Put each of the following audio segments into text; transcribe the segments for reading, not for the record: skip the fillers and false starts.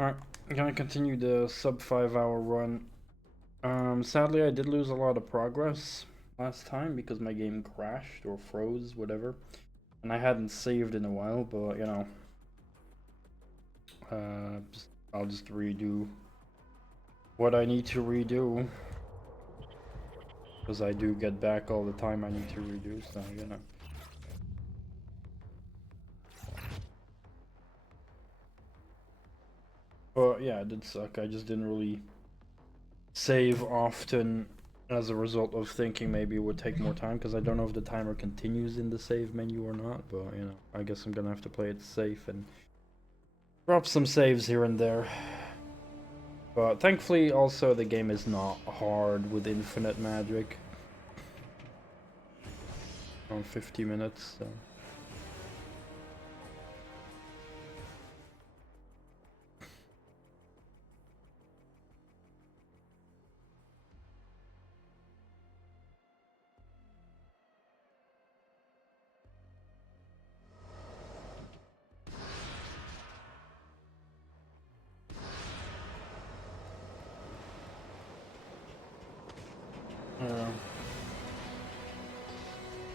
Alright, I'm gonna continue the sub 5 hour run. Sadly I did lose a lot of progress last time because my game crashed or froze, whatever. And I hadn't saved in a while, but you know, I'll just redo what I need to redo. Because I do get back all the time I need to redo, so you know. But yeah, it did suck. I just didn't really save often as a result of thinking maybe it would take more time, because I don't know if the timer continues in the save menu or not, but you know, I guess I'm gonna have to play it safe and drop some saves here and there. But thankfully also the game is not hard with infinite magic. Around 50 minutes, so.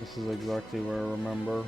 This is exactly where I remember.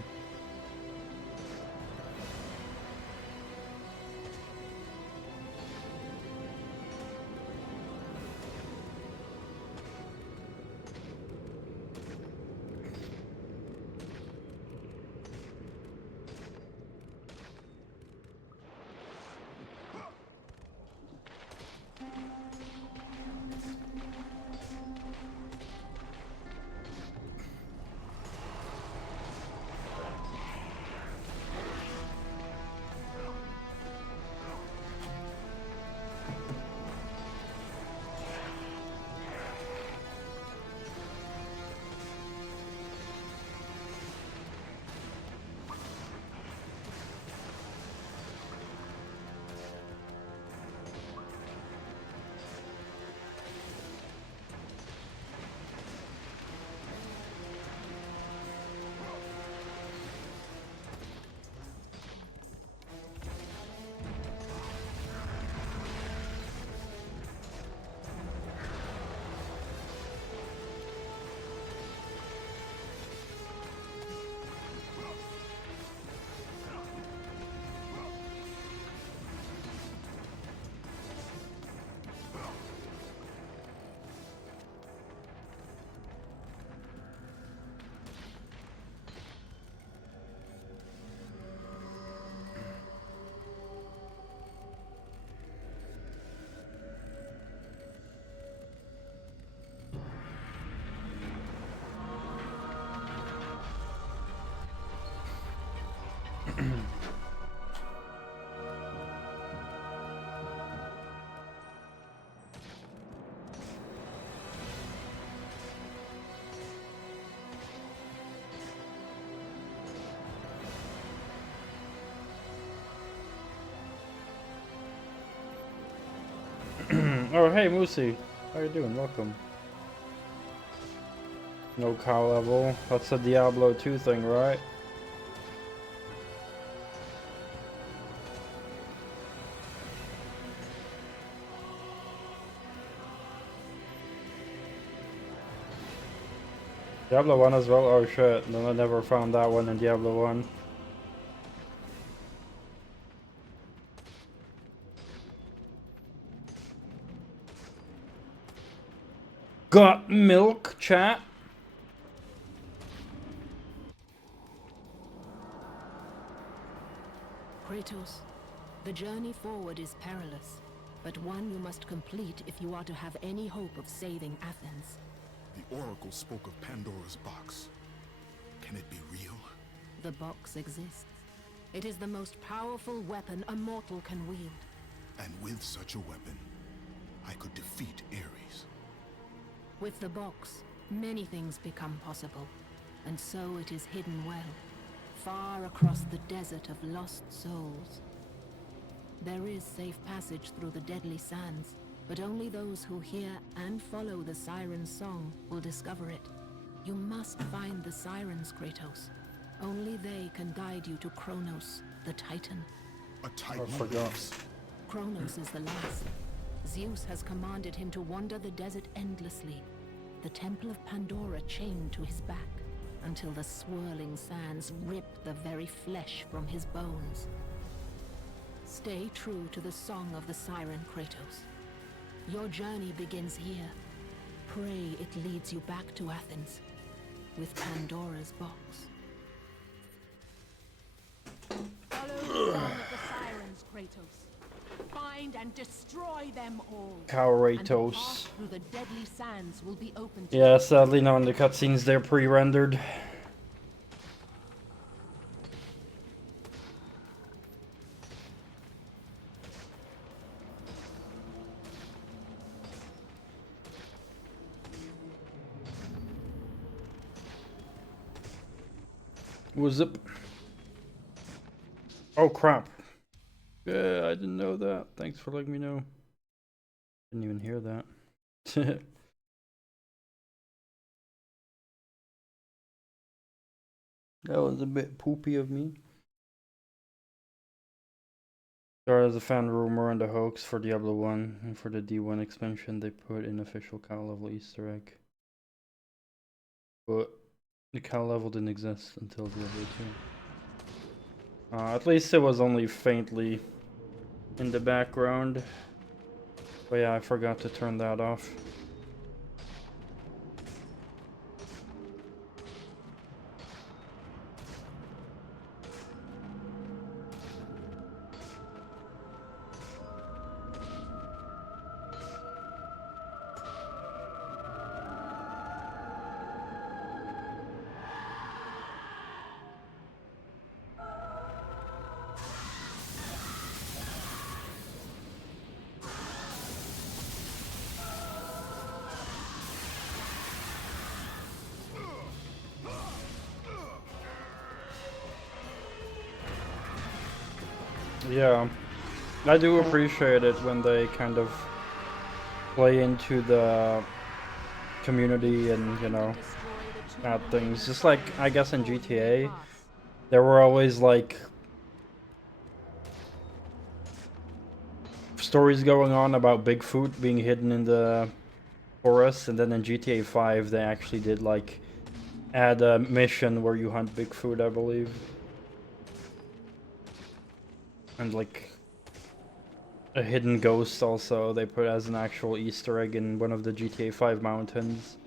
Oh, hey, Moosey. How you doing? Welcome. No cow level. That's a Diablo 2 thing, right? Diablo 1 as well? Oh shit, then I never found that one in Diablo 1. Got milk, chat? Kratos, the journey forward is perilous, but one you must complete if you are to have any hope of saving Athens. The Oracle spoke of Pandora's box. Can it be real? The box exists. It is the most powerful weapon a mortal can wield. And with such a weapon, I could defeat Ares. With the box, many things become possible, and so it is hidden well, far across the desert of lost souls. There is safe passage through the deadly sands, but only those who hear and follow the siren's song will discover it. You must find the sirens, Kratos. Only they can guide you to Kronos, the Titan. A Titan? I forgot. Kronos is the last. Zeus has commanded him to wander the desert endlessly, the Temple of Pandora chained to his back, until the swirling sands rip the very flesh from his bones. Stay true to the song of the siren, Kratos. Your journey begins here. Pray it leads you back to Athens, with Pandora's box. Follow the song of the sirens, Kratos. Find and destroy them all. Kratos. And the path through the deadly sands will be open to Yeah, you. sadly no, in the cutscenes they're pre-rendered. What's up? Oh crap. Yeah, I didn't know that. Thanks for letting me know. Didn't even hear that. That was a bit poopy of me. Started as a fan rumor and a hoax for Diablo 1, and for the D1 expansion they put in official cow level Easter egg. But the cow level didn't exist until Diablo 2. At least it was only faintly in the background. But yeah, I forgot to turn that off. Yeah, I do appreciate it when they kind of play into the community and, you know, add things. Just like, I guess in GTA, there were always like stories going on about Bigfoot being hidden in the forest, and then in GTA 5 they actually did like add a mission where you hunt Bigfoot, I believe. And like a hidden ghost also they put as an actual Easter egg in one of the GTA 5 mountains,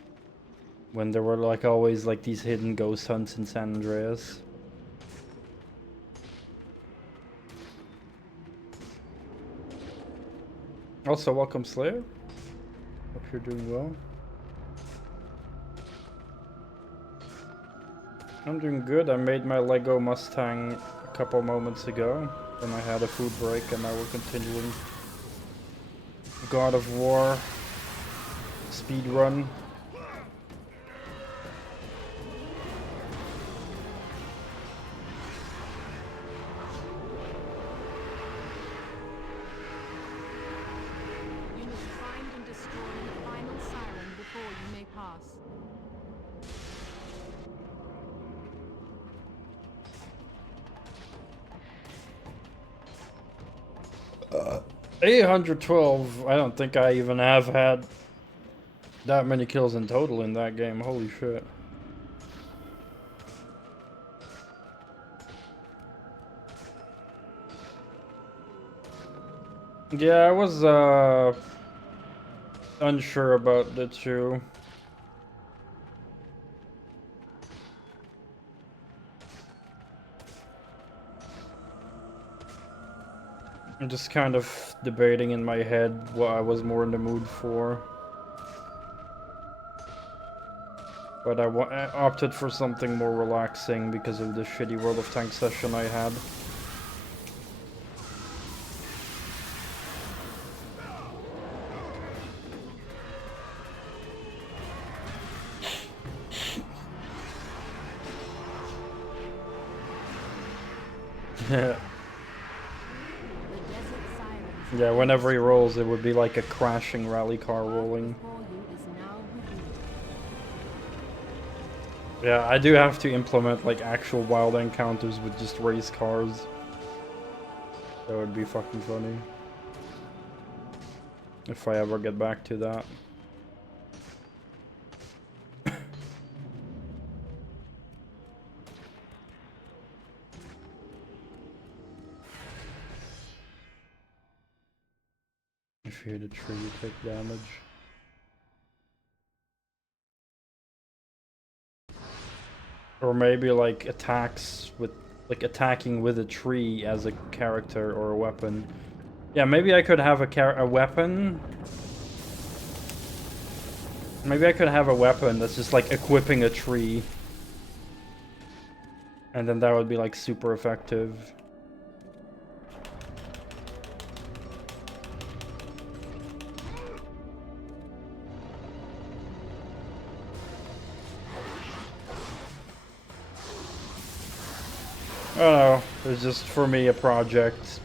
when there were like always like these hidden ghost hunts in San Andreas. Also, welcome Slayer. Hope you're doing well. I'm doing good. I made my Lego Mustang a couple moments ago. Then I had a food break and now we're continuing God of War speed run. You must find and destroy the final siren before you may pass. 812. I don't think I even have had that many kills in total in that game. Holy shit. Yeah, I was unsure about the two. I'm just kind of debating in my head what I was more in the mood for. But I opted for something more relaxing because of the shitty World of Tanks session I had. Yeah, whenever he rolls, it would be like a crashing rally car rolling. Yeah, I do have to implement like actual wild encounters with just race cars. That would be fucking funny. If I ever get back to that. If you hit a tree, you take damage. Or maybe like attacks with, like attacking with a tree as a character or a weapon. Yeah, maybe I could have a weapon. Maybe I could have a weapon that's just like equipping a tree. And then that would be like super effective. I don't know, it's just for me a project,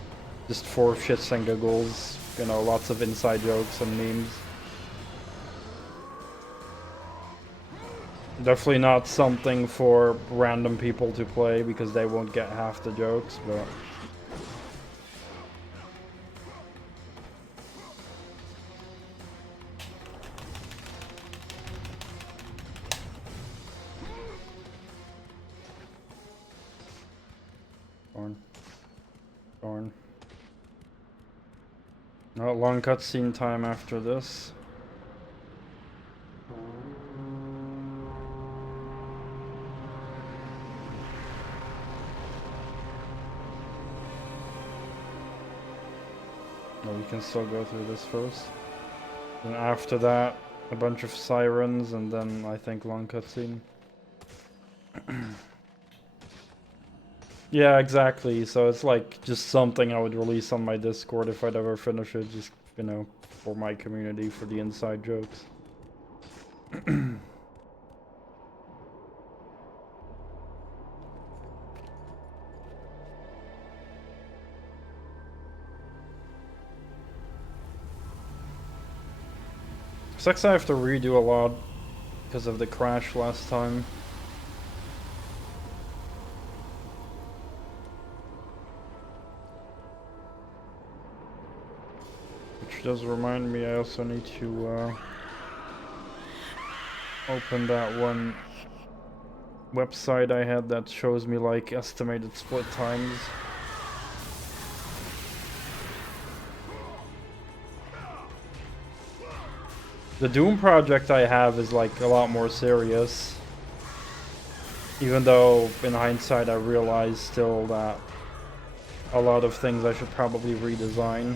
just for shits and giggles, you know, lots of inside jokes and memes. Definitely not something for random people to play because they won't get half the jokes, but... Darn. Not long cutscene time after this. Oh, we can still go through this first. And after that, a bunch of sirens, and then I think long cutscene. Yeah, exactly. So it's like just something I would release on my Discord if I'd ever finish it, just, you know, for my community, for the inside jokes. Sucks I have to redo a lot because of the crash last time. Which does remind me, I also need to open that one website I had that shows me like estimated split times. The Doom project I have is like a lot more serious. Even though in hindsight I realize still that a lot of things I should probably redesign.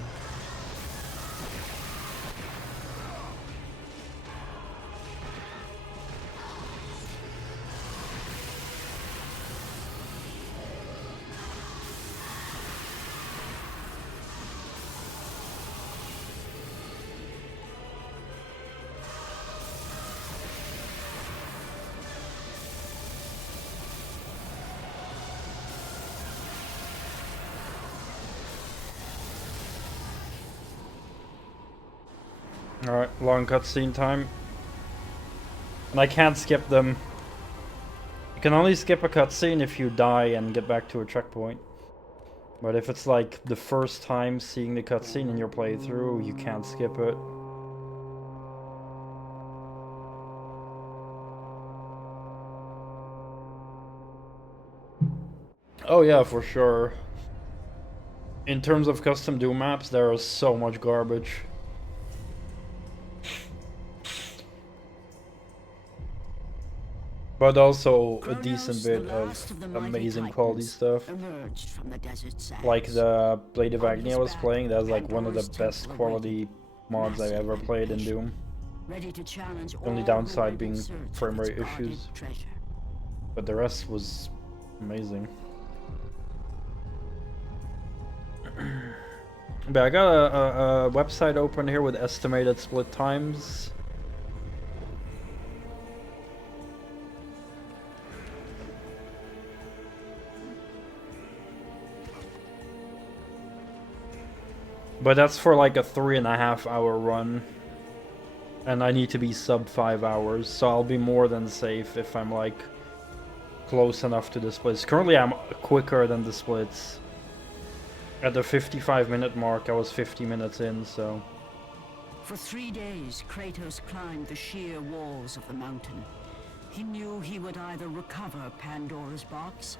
Alright, long cutscene time. And I can't skip them. You can only skip a cutscene if you die and get back to a checkpoint. But if it's like the first time seeing the cutscene in your playthrough, you can't skip it. Oh yeah, for sure. In terms of custom Doom maps, there is so much garbage. But also a decent bit of amazing quality stuff. Like the Blade of Agni I was playing, that's like one of the best quality mods I ever played in Doom. Only downside being frame rate issues. But the rest was amazing. But I got a website open here with estimated split times. But that's for like a 3.5 hour run. And I need to be sub 5 hours, so I'll be more than safe if I'm like close enough to the splits. Currently I'm quicker than the splits. At the 55-minute mark I was 50 minutes in, so For 3 days, Kratos climbed the sheer walls of the mountain. He knew he would either recover Pandora's box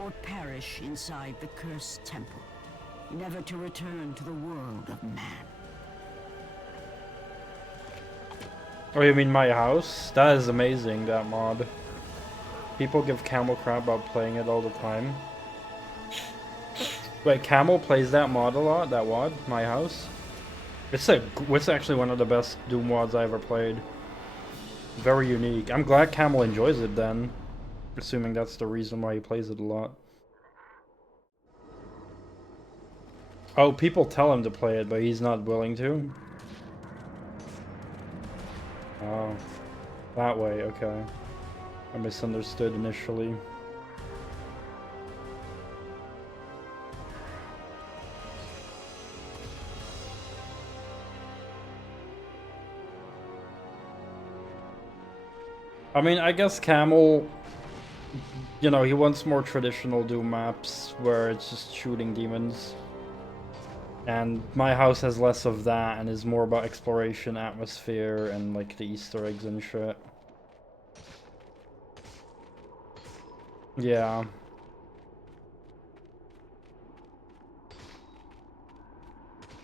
or perish inside the cursed temple, never to return to the world of man. Oh, you mean my house? That is amazing, that mod. People give Camel crap about playing it all the time. Wait, Camel plays that mod a lot? That mod? My house? It's actually one of the best Doom mods I ever played. Very unique. I'm glad Camel enjoys it then. Assuming that's the reason why he plays it a lot. Oh, people tell him to play it, but he's not willing to? Oh. That way, okay. I misunderstood initially. I mean, I guess Camel, you know, he wants more traditional Doom maps where it's just shooting demons. And my house has less of that and is more about exploration, atmosphere, and like the Easter eggs and shit. Yeah.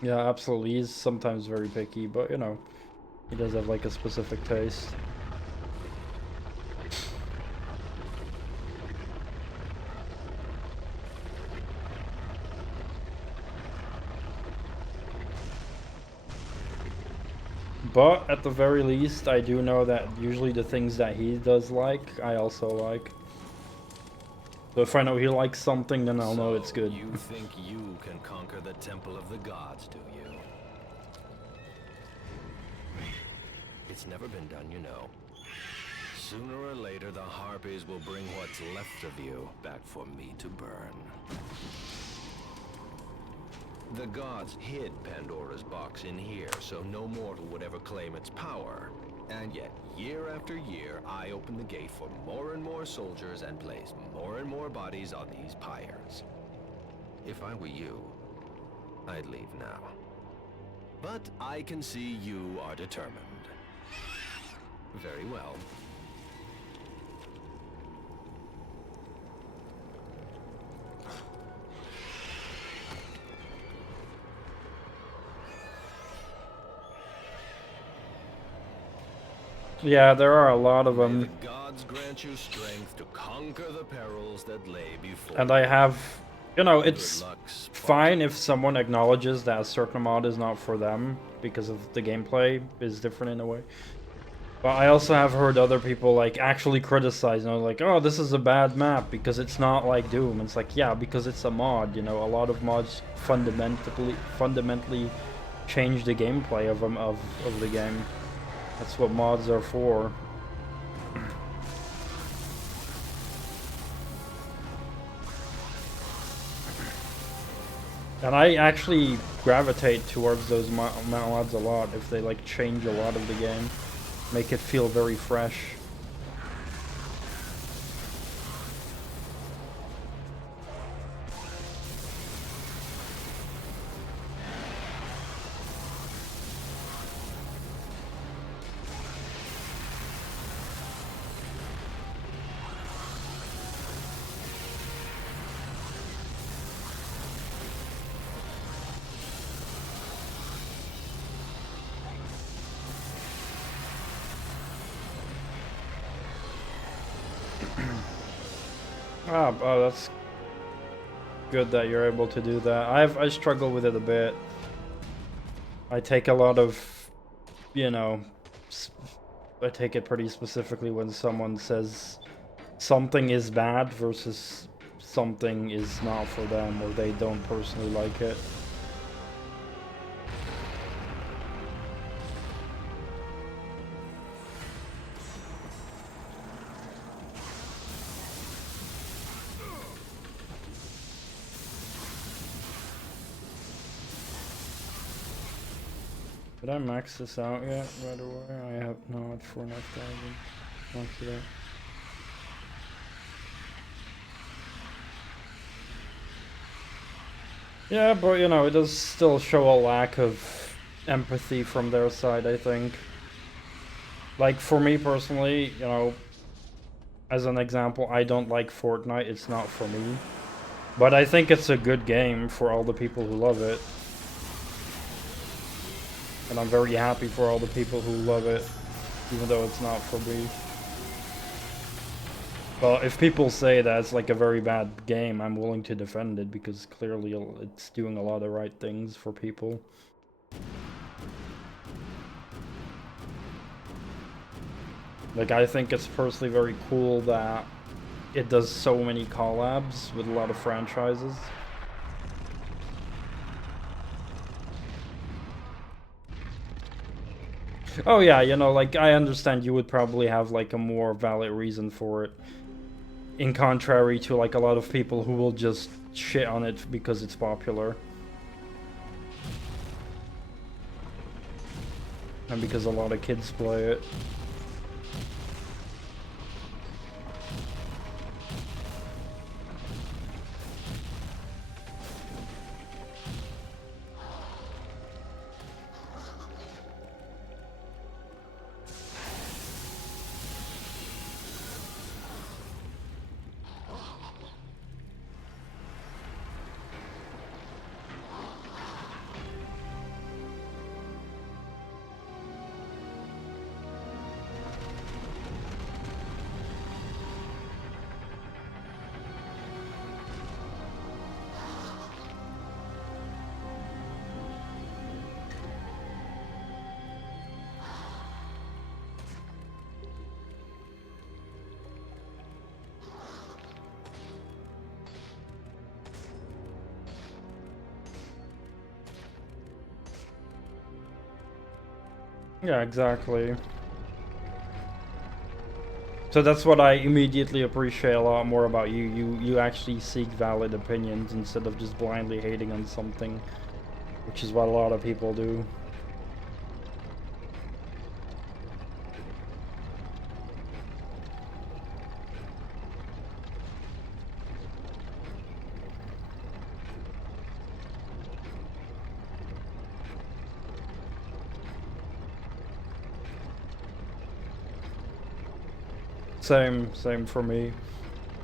Yeah, absolutely. He's sometimes very picky, but you know, he does have like a specific taste. But at the very least, I do know that usually the things that he does like, I also like. So if I know he likes something, then I'll know it's good. You think you can conquer the Temple of the Gods, do you? It's never been done, you know. Sooner or later, the Harpies will bring what's left of you back for me to burn. The gods hid Pandora's box in here, so no mortal would ever claim its power. And yet, year after year, I open the gate for more and more soldiers and place more and more bodies on these pyres. If I were you, I'd leave now. But I can see you are determined. Very well. Yeah, there are a lot of them. May the gods grant you strength to conquer the perils that lay before. And I have, you know, Good it's luck, fine if someone acknowledges that a certain mod is not for them because of the gameplay is different in a way. But I also have heard other people like actually criticize, you know, like, oh, this is a bad map because it's not like Doom. It's like, yeah, because it's a mod, you know. A lot of mods fundamentally change the gameplay of the game. That's what mods are for. And I actually gravitate towards those mods a lot if they like change a lot of the game, make it feel very fresh. Oh, that's good that you're able to do that. I struggle with it a bit. I take a lot of, you know, I take it pretty specifically when someone says something is bad versus something is not for them or they don't personally like it. Did I max this out yet, by the way? I have not, 4,500. Not today. Yeah, but you know, it does still show a lack of empathy from their side, I think. Like, for me personally, you know, as an example, I don't like Fortnite, it's not for me. But I think it's a good game for all the people who love it. And I'm very happy for all the people who love it, even though it's not for me. Well, if people say that it's like a very bad game, I'm willing to defend it, because clearly it's doing a lot of right things for people. Like, I think it's personally very cool that it does so many collabs with a lot of franchises. Oh yeah, you know, like, I understand you would probably have like a more valid reason for it, in contrary to like a lot of people who will just shit on it because it's popular. And because a lot of kids play it. Yeah, exactly. So that's what I immediately appreciate a lot more about you. You actually seek valid opinions instead of just blindly hating on something, which is what a lot of people do. Same for me.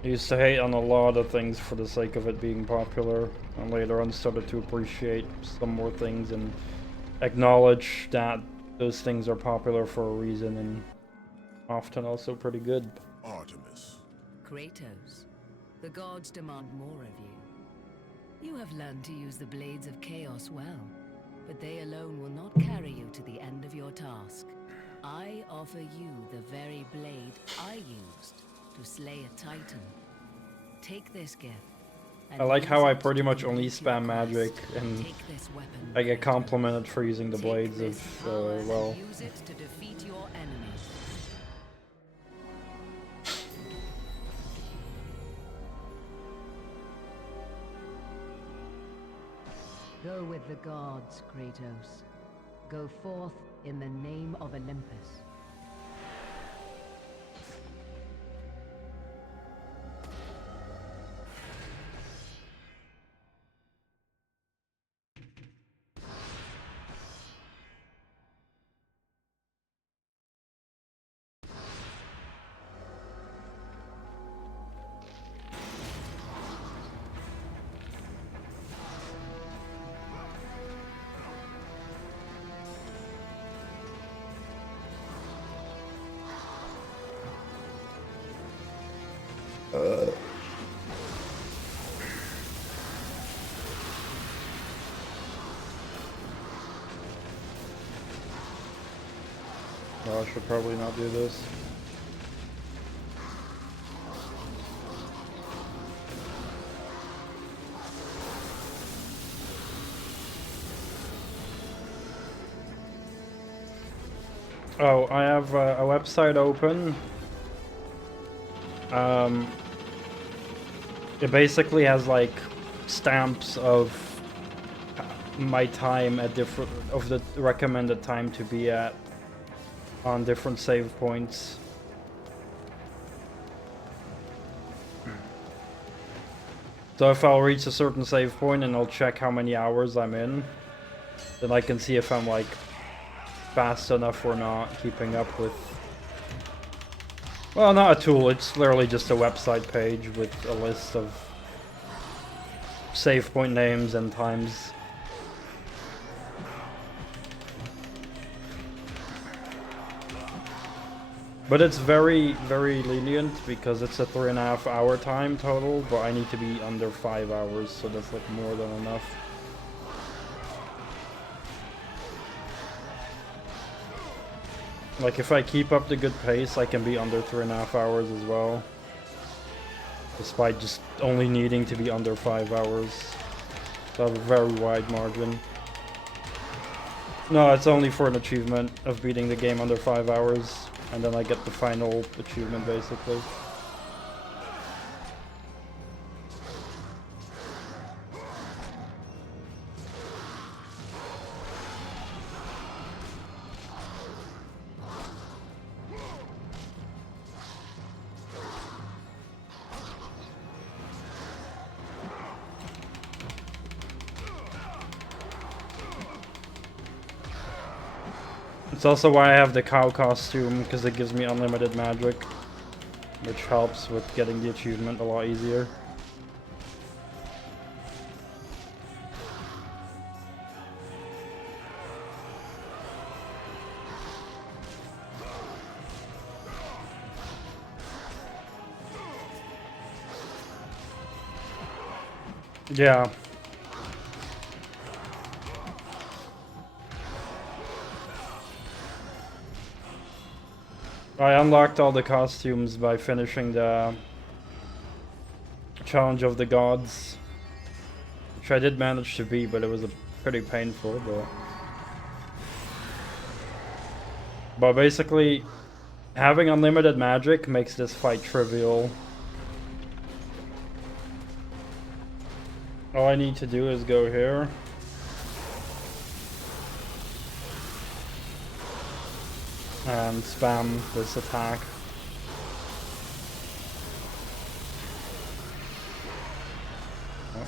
I used to hate on a lot of things for the sake of it being popular, and later on started to appreciate some more things and acknowledge that those things are popular for a reason and often also pretty good. Artemis. Kratos, the gods demand more of you. You have learned to use the blades of chaos well, but they alone will not carry you to the end of your task. I offer you the very blade I used to slay a titan. Take this gift. I like how I pretty much only spam magic and I get complimented for using the blades of, well... Use it to defeat your enemies. Go with the gods, Kratos. Go forth in the name of Olympus. Well, I should probably not do this. Oh, I have a website open. It basically has like stamps of my time at different of the recommended time to be at on different save points. So if I'll reach a certain save point and I'll check how many hours I'm in. then I can see if I'm like fast enough or not, keeping up with... Well, not a tool, it's literally just a website page with a list of save point names and times. But it's very, very lenient because it's a 3.5 hour time total, but I need to be under 5 hours, so that's like more than enough. Like if I keep up the good pace, I can be under 3.5 hours as well. Despite just only needing to be under 5 hours. So I have a very wide margin. No, it's only for an achievement of beating the game under 5 hours. And then I get the final achievement, basically. It's also why I have the cow costume, because it gives me unlimited magic, which helps with getting the achievement a lot easier. Yeah. I unlocked all the costumes by finishing the Challenge of the Gods, which I did manage to beat, but it was pretty painful. But basically, having unlimited magic makes this fight trivial. All I need to do is go here. And spam this attack. Oh.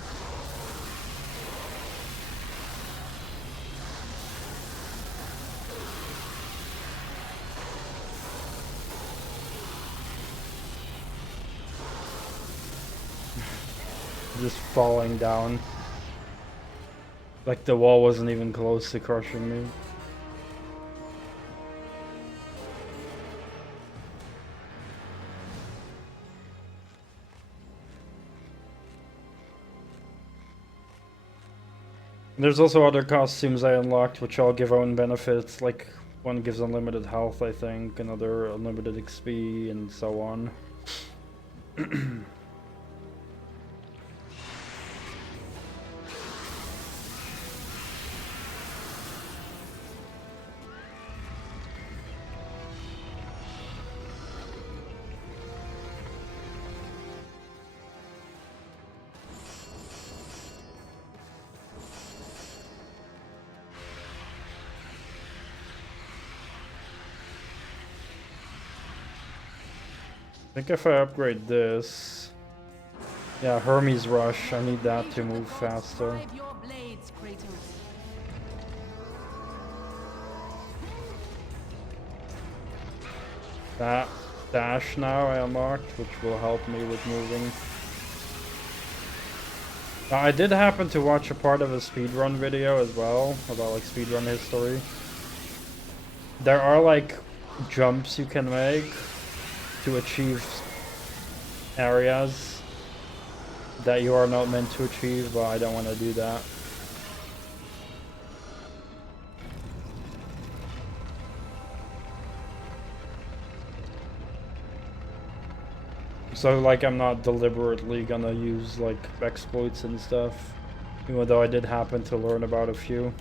Just falling down. Like the wall wasn't even close to crushing me. There's also other costumes I unlocked which all give own benefits, like one gives unlimited health I think, another unlimited XP and so on. I think if I upgrade this... Yeah, Hermes Rush, I need that to move faster. That dash now I unlocked, which will help me with moving. Now, I did happen to watch a part of a speedrun video as well, about like speedrun history. There are like jumps you can make to achieve areas that you are not meant to achieve, but I don't want to do that. So like I'm not deliberately gonna use like exploits and stuff, even though I did happen to learn about a few.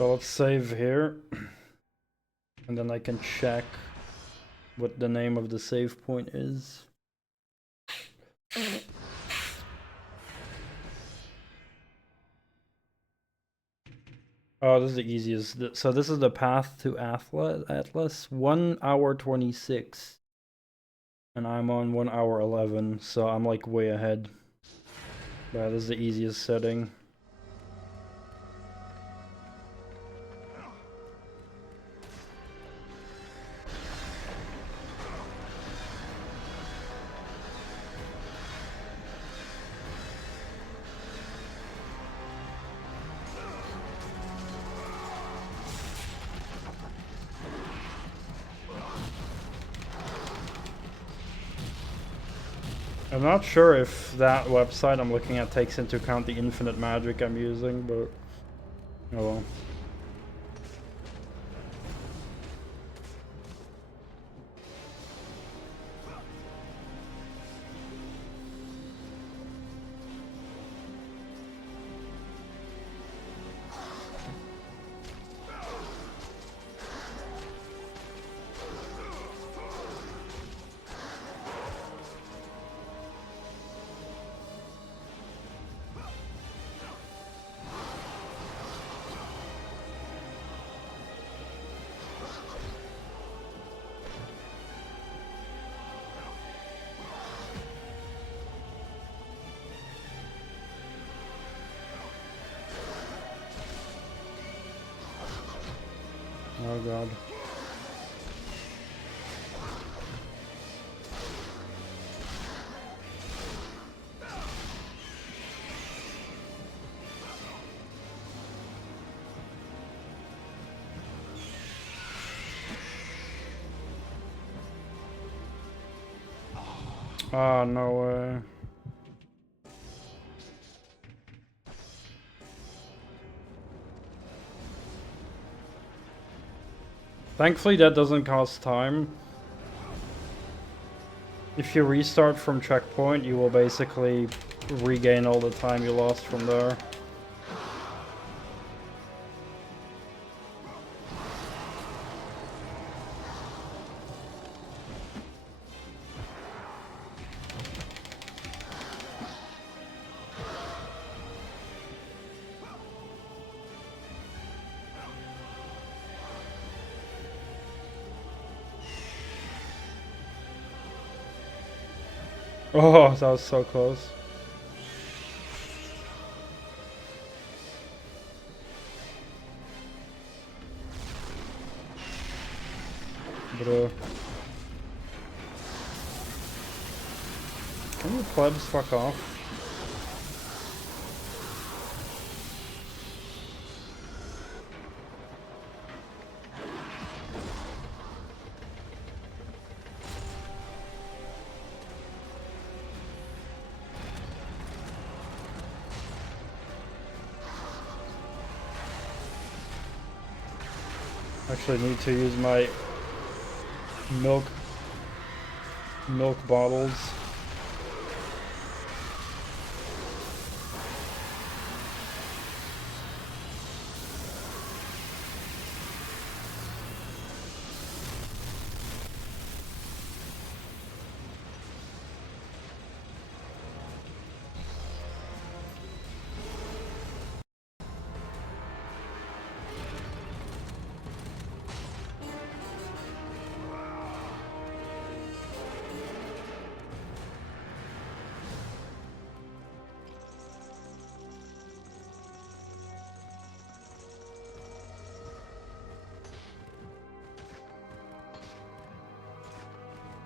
So let's save here. And then I can check what the name of the save point is. Oh, this is the easiest. So this is the path to Atlas. 1 hour 26. And I'm on 1 hour 11, so I'm like way ahead. But this is the easiest setting. I'm not sure if that website I'm looking at takes into account the infinite magic I'm using, but oh well. Oh god. Ah, no way. Thankfully that doesn't cost time. If you restart from checkpoint, you will basically regain all the time you lost from there. Oh, that was so close. Bro. Can you plebs fuck off? Actually need to use my milk bottles.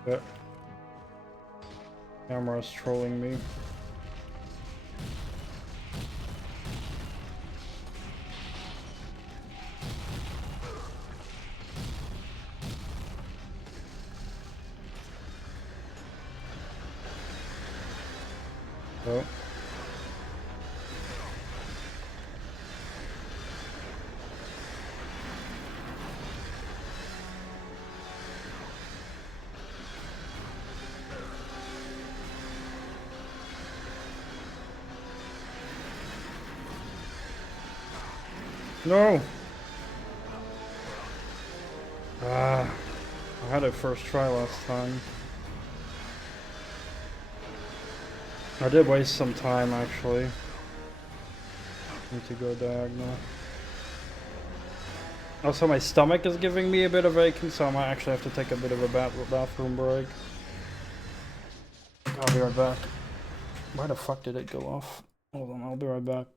Yeah. Camera's trolling me. Oh. No! Ah, I had it first try last time. I did waste some time actually. Need to go diagonal. Also, my stomach is giving me a bit of aching, so I might actually have to take a bit of a bathroom break. I'll be right back. Why the fuck did it go off? Hold on, I'll be right back.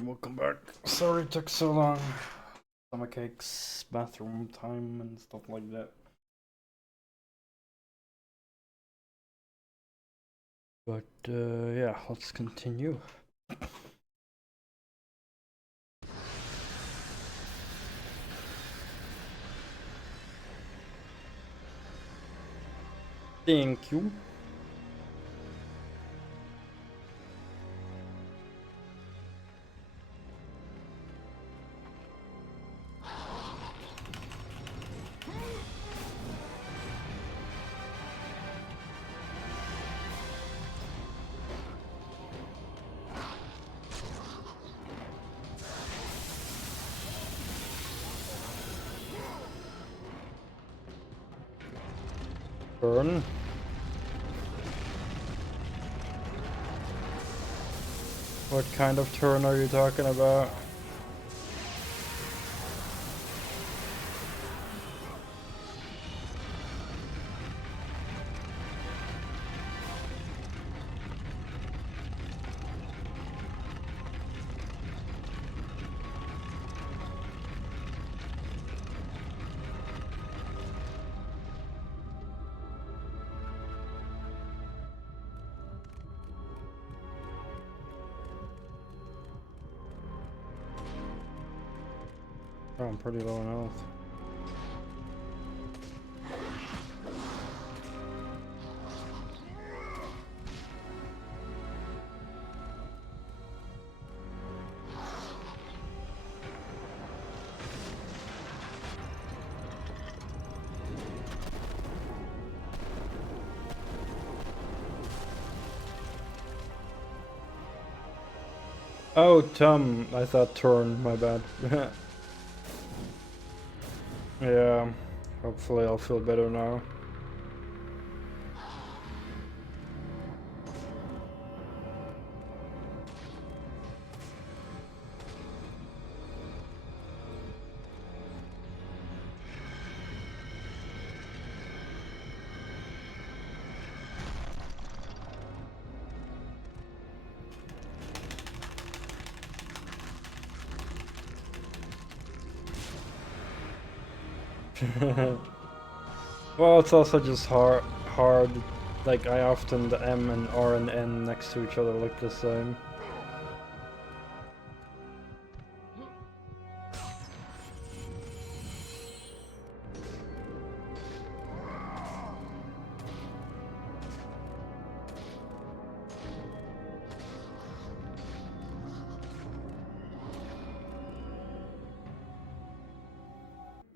Alright, welcome back. Sorry it took so long. Stomach aches, bathroom time, and stuff like that. But yeah, let's continue. Thank you. Turn. What kind of turn are you talking about? Oh, I'm pretty low in health. Oh, Tom, I thought turn, my bad. Yeah, hopefully I'll feel better now. Well, it's also just hard. Like I often the M and R and N next to each other look the same.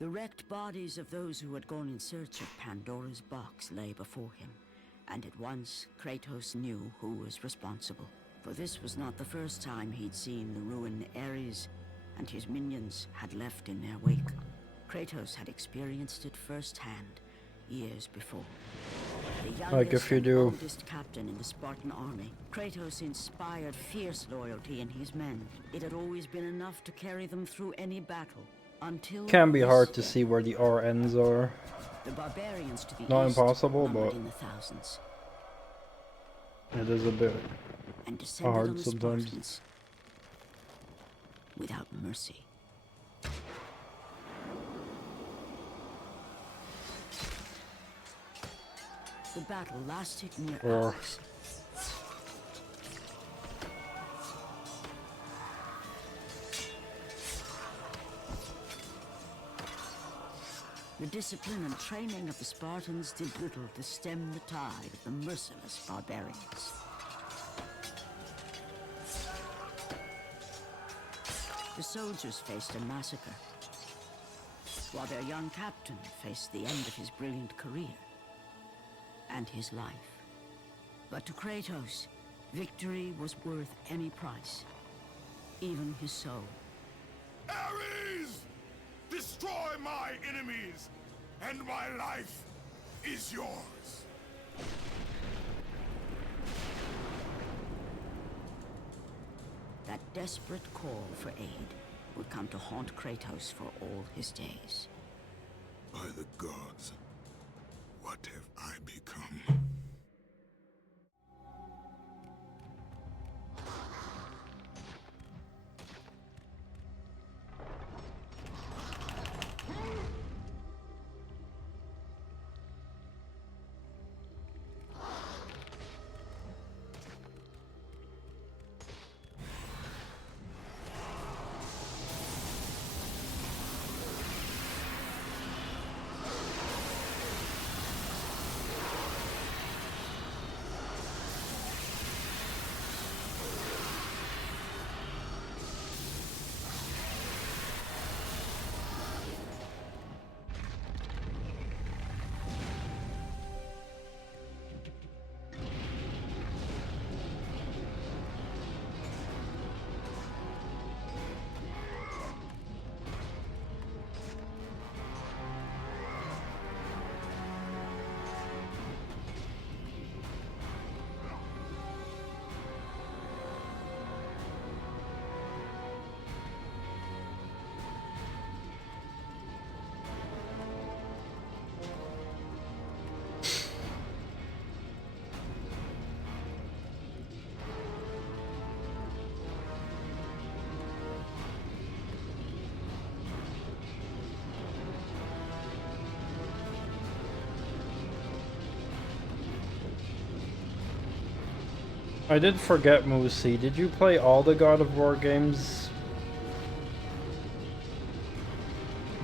The wrecked bodies of those who had gone in search of Pandora's box lay before him, and at once Kratos knew who was responsible. For this was not the first time he'd seen the ruin Ares and his minions had left in their wake. Kratos had experienced it firsthand, years before. The Like if you youngest do. and oldest captain in the Spartan army, Kratos inspired fierce loyalty in his men. It had always been enough to carry them through any battle. Until Can be this hard to day. see where the R ends are. The barbarians to the Not east impossible, numbered but in the thousands, it is a bit and descended hard on the sometimes. Spartans without mercy. The battle lasted near Or- hours. The discipline and training of the Spartans did little to stem the tide of the merciless barbarians. The soldiers faced a massacre, while their young captain faced the end of his brilliant career and his life. But to Kratos, victory was worth any price, even his soul. Ares! Destroy my enemies, and my life is yours. That desperate call for aid would come to haunt Kratos for all his days. By the gods, what have I become? I did forget, Moosey. Did you play all the God of War games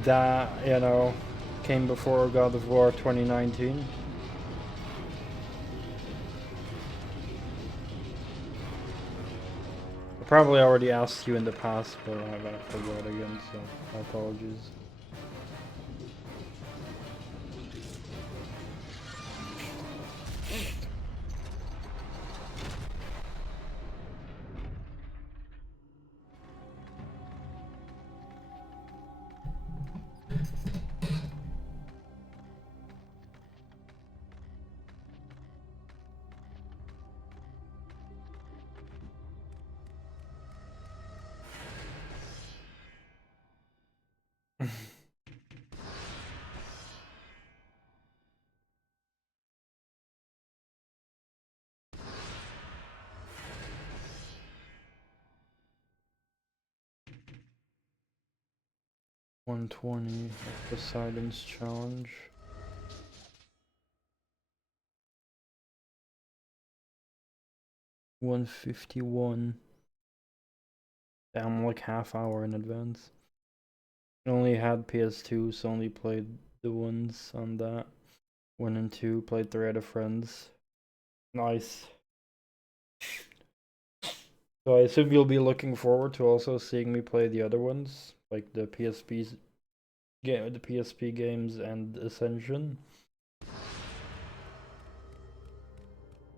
that, you know, came before God of War 2019? I probably already asked you in the past, but I forgot again, so my apologies. $120 Poseidon's challenge. $151. I'm like half hour in advance. I only had PS2, so only played the ones on that. 1 and 2, played 3 other friends. Nice. So I assume you'll be looking forward to also seeing me play the other ones, like the PSP games and Ascension.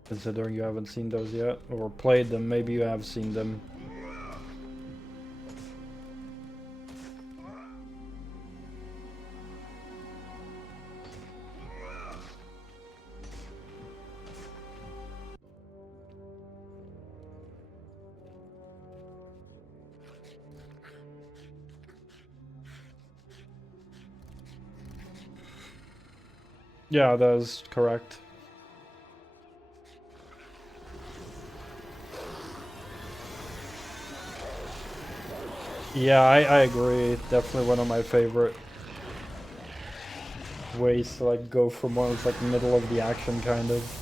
Considering you haven't seen those yet, or played them, maybe you have seen them. Yeah, that is correct. Yeah, I agree. Definitely one of my favorite ways to like go from one that's like middle of the action kind of.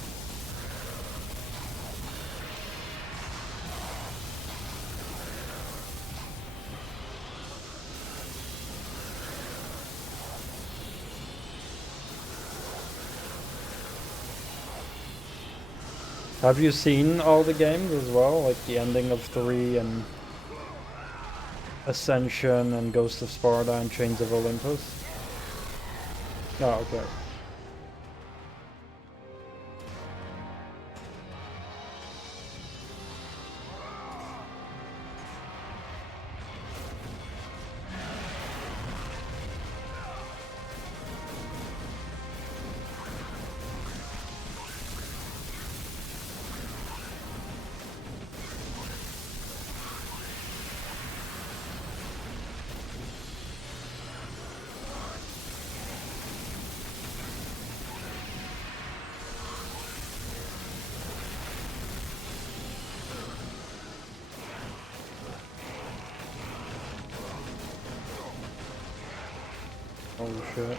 Have you seen all the games as well? Like the ending of 3 and Ascension and Ghost of Sparta and Chains of Olympus? Oh, okay. Holy shit.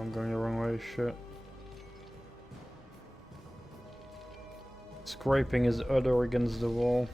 I'm going the wrong way, shit. Scraping his udder against the wall.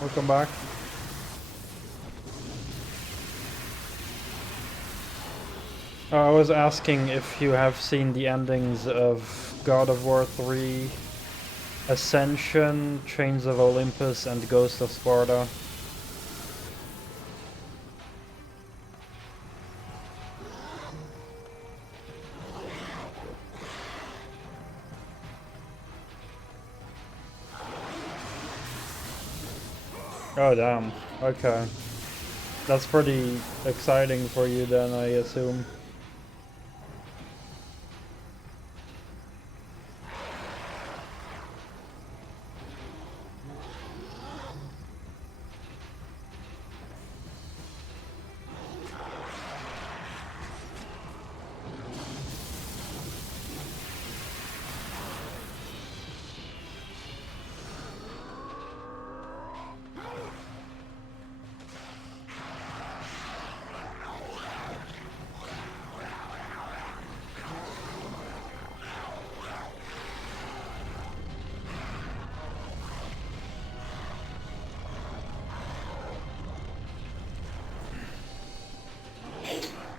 Welcome back. I was asking if you have seen the endings of God of War 3, Ascension, Chains of Olympus, and Ghost of Sparta. Oh damn, okay. That's pretty exciting for you then, I assume.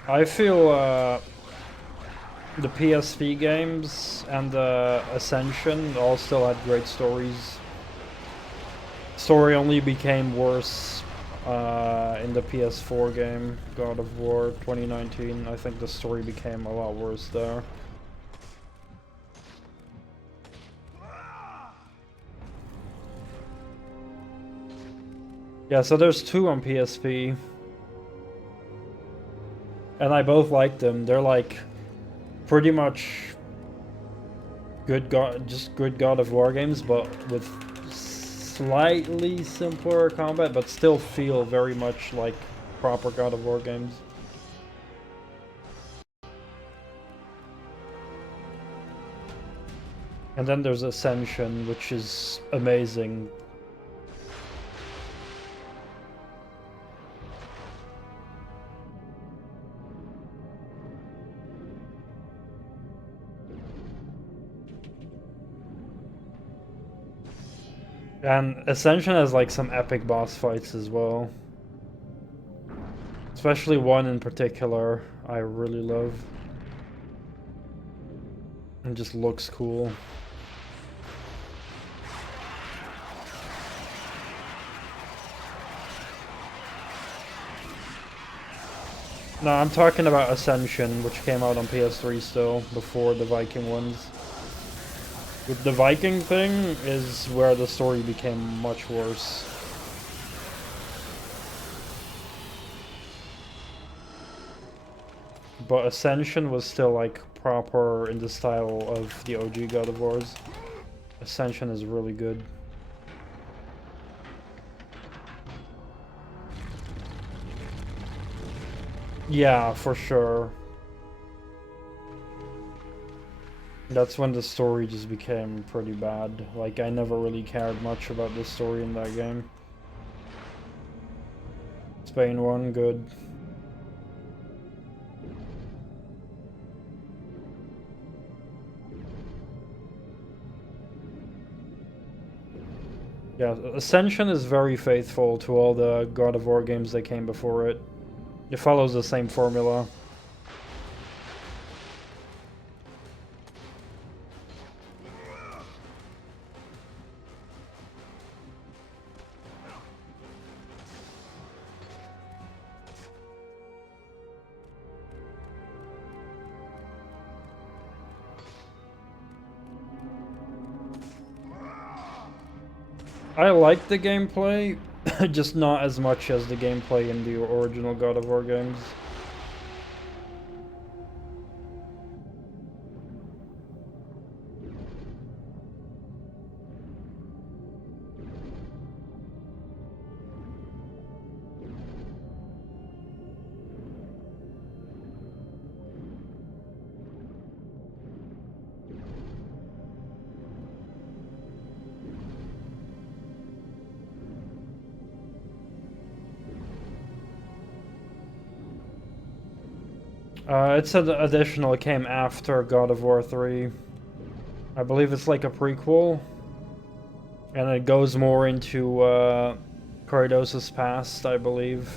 I feel the PSP games and Ascension all still had great stories. Story only became worse in the PS4 game, God of War 2019. I think the story became a lot worse there. Yeah, so there's two on PSP. And I both like them. They're like pretty much good God of War games, but with slightly simpler combat, but still feel very much like proper God of War games. And then there's Ascension, which is amazing. And Ascension has like some epic boss fights as well. Especially one in particular I really love. It just looks cool. No, I'm talking about Ascension, which came out on PS3 still, before the Viking ones. With the Viking thing is where the story became much worse. But Ascension was still like proper in the style of the OG God of Wars. Ascension is really good. Yeah, for sure. That's when the story just became pretty bad. Like, I never really cared much about the story in that game. Spain 1, good. Yeah, Ascension is very faithful to all the God of War games that came before it. It follows the same formula. I like the gameplay, just not as much as the gameplay in the original God of War games. It's an additional, it came after God of War 3. I believe it's like a prequel. And it goes more into Kratos' past, I believe.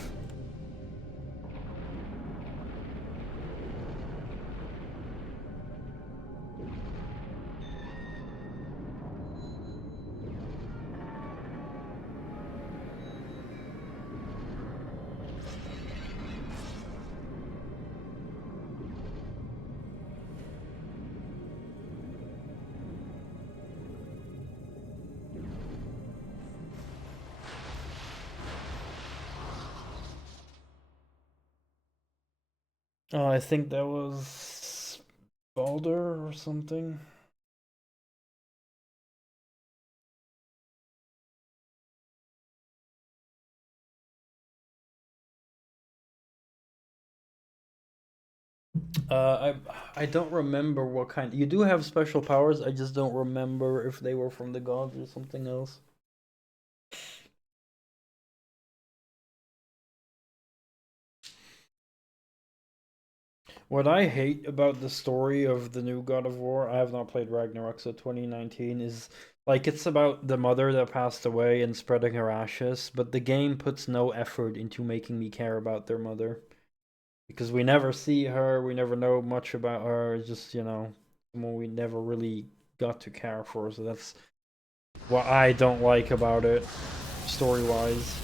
I think that was Baldur or something. I don't remember what kind. You do have special powers. I just don't remember if they were from the gods or something else. What I hate about the story of the new God of War, I have not played Ragnarok, so 2019, is like it's about the mother that passed away and spreading her ashes, but the game puts no effort into making me care about their mother. Because we never see her, we never know much about her, it's just, you know, someone we never really got to care for, so that's what I don't like about it, story-wise.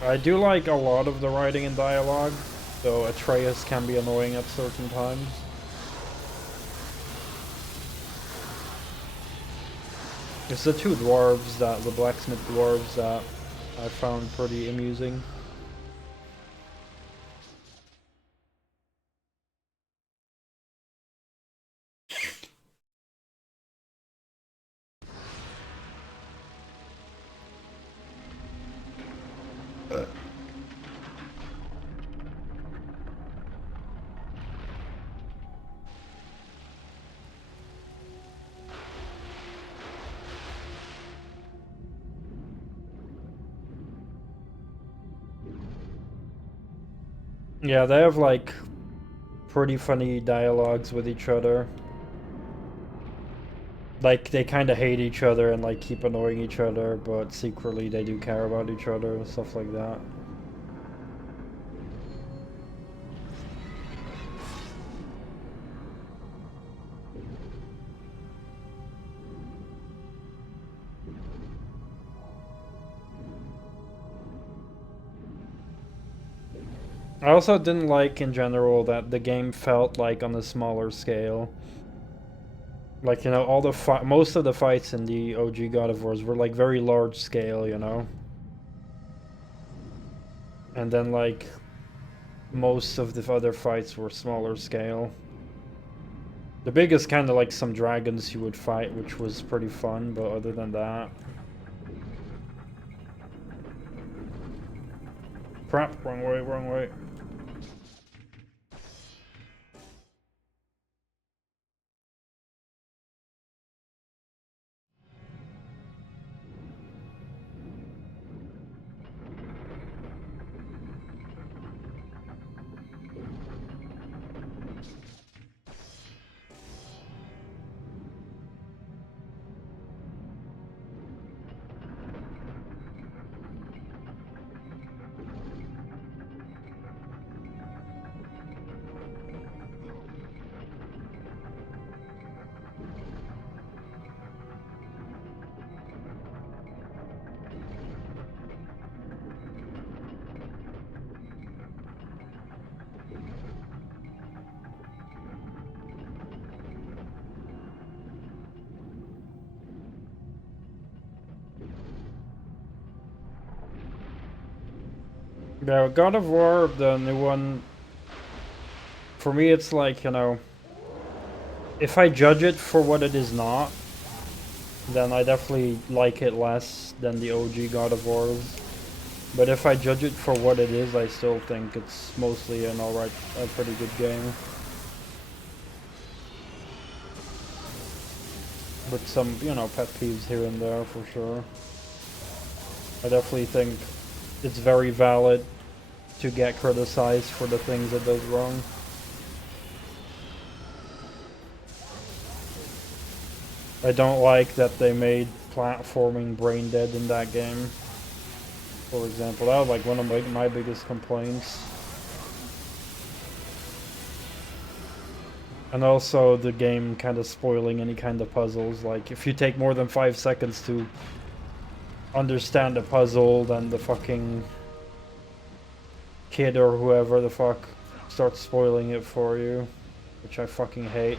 I do like a lot of the writing and dialogue, though Atreus can be annoying at certain times. It's the two dwarves, the blacksmith dwarves, that I found pretty amusing. Yeah, they have like pretty funny dialogues with each other. Like, they kind of hate each other and like keep annoying each other, but secretly they do care about each other and stuff like that. I also didn't like in general that the game felt like on a smaller scale. Like, you know, all the most of the fights in the OG God of Wars were like very large scale, you know? And then like most of the other fights were smaller scale. The biggest kind of like some dragons you would fight, which was pretty fun, but other than that... Crap, wrong way, wrong way. Yeah, God of War, the new one, for me it's like, you know, if I judge it for what it is not, then I definitely like it less than the OG God of Wars. But if I judge it for what it is, I still think it's mostly an a pretty good game. With some, you know, pet peeves here and there for sure. I definitely think it's very valid to get criticized for the things it does wrong. I don't like that they made platforming brain dead in that game. For example, that was like one of my biggest complaints. And also the game kind of spoiling any kind of puzzles. Like, if you take more than 5 seconds to understand a puzzle, then the fucking kid or whoever the fuck starts spoiling it for you, which I fucking hate.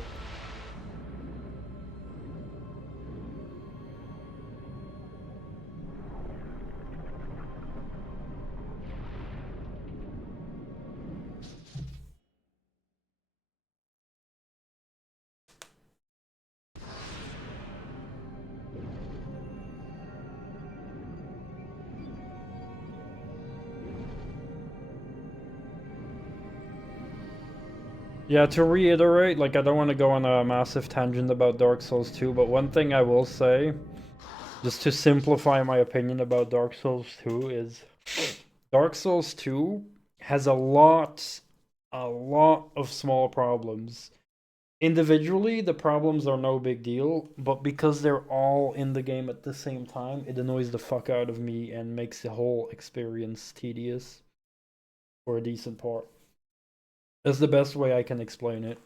Yeah, to reiterate, like, I don't want to go on a massive tangent about Dark Souls 2, but one thing I will say, just to simplify my opinion about Dark Souls 2, is Dark Souls 2 has a lot of small problems. Individually, the problems are no big deal, but because they're all in the game at the same time, it annoys the fuck out of me and makes the whole experience tedious for a decent part. That's the best way I can explain it.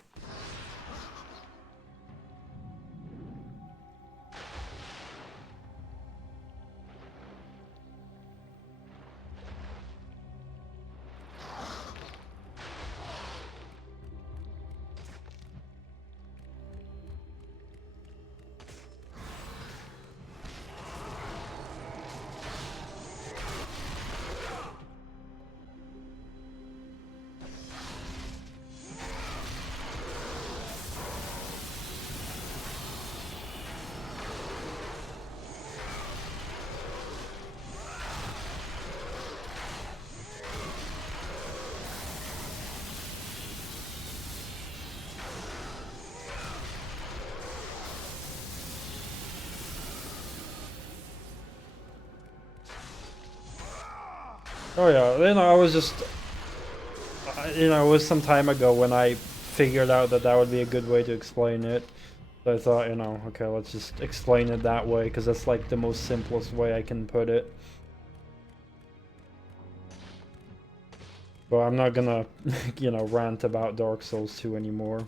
Oh yeah, you know, I was just, you know, it was some time ago when I figured out that that would be a good way to explain it. So I thought, you know, okay, let's just explain it that way, because that's like the most simplest way I can put it. But I'm not gonna, you know, rant about Dark Souls 2 anymore.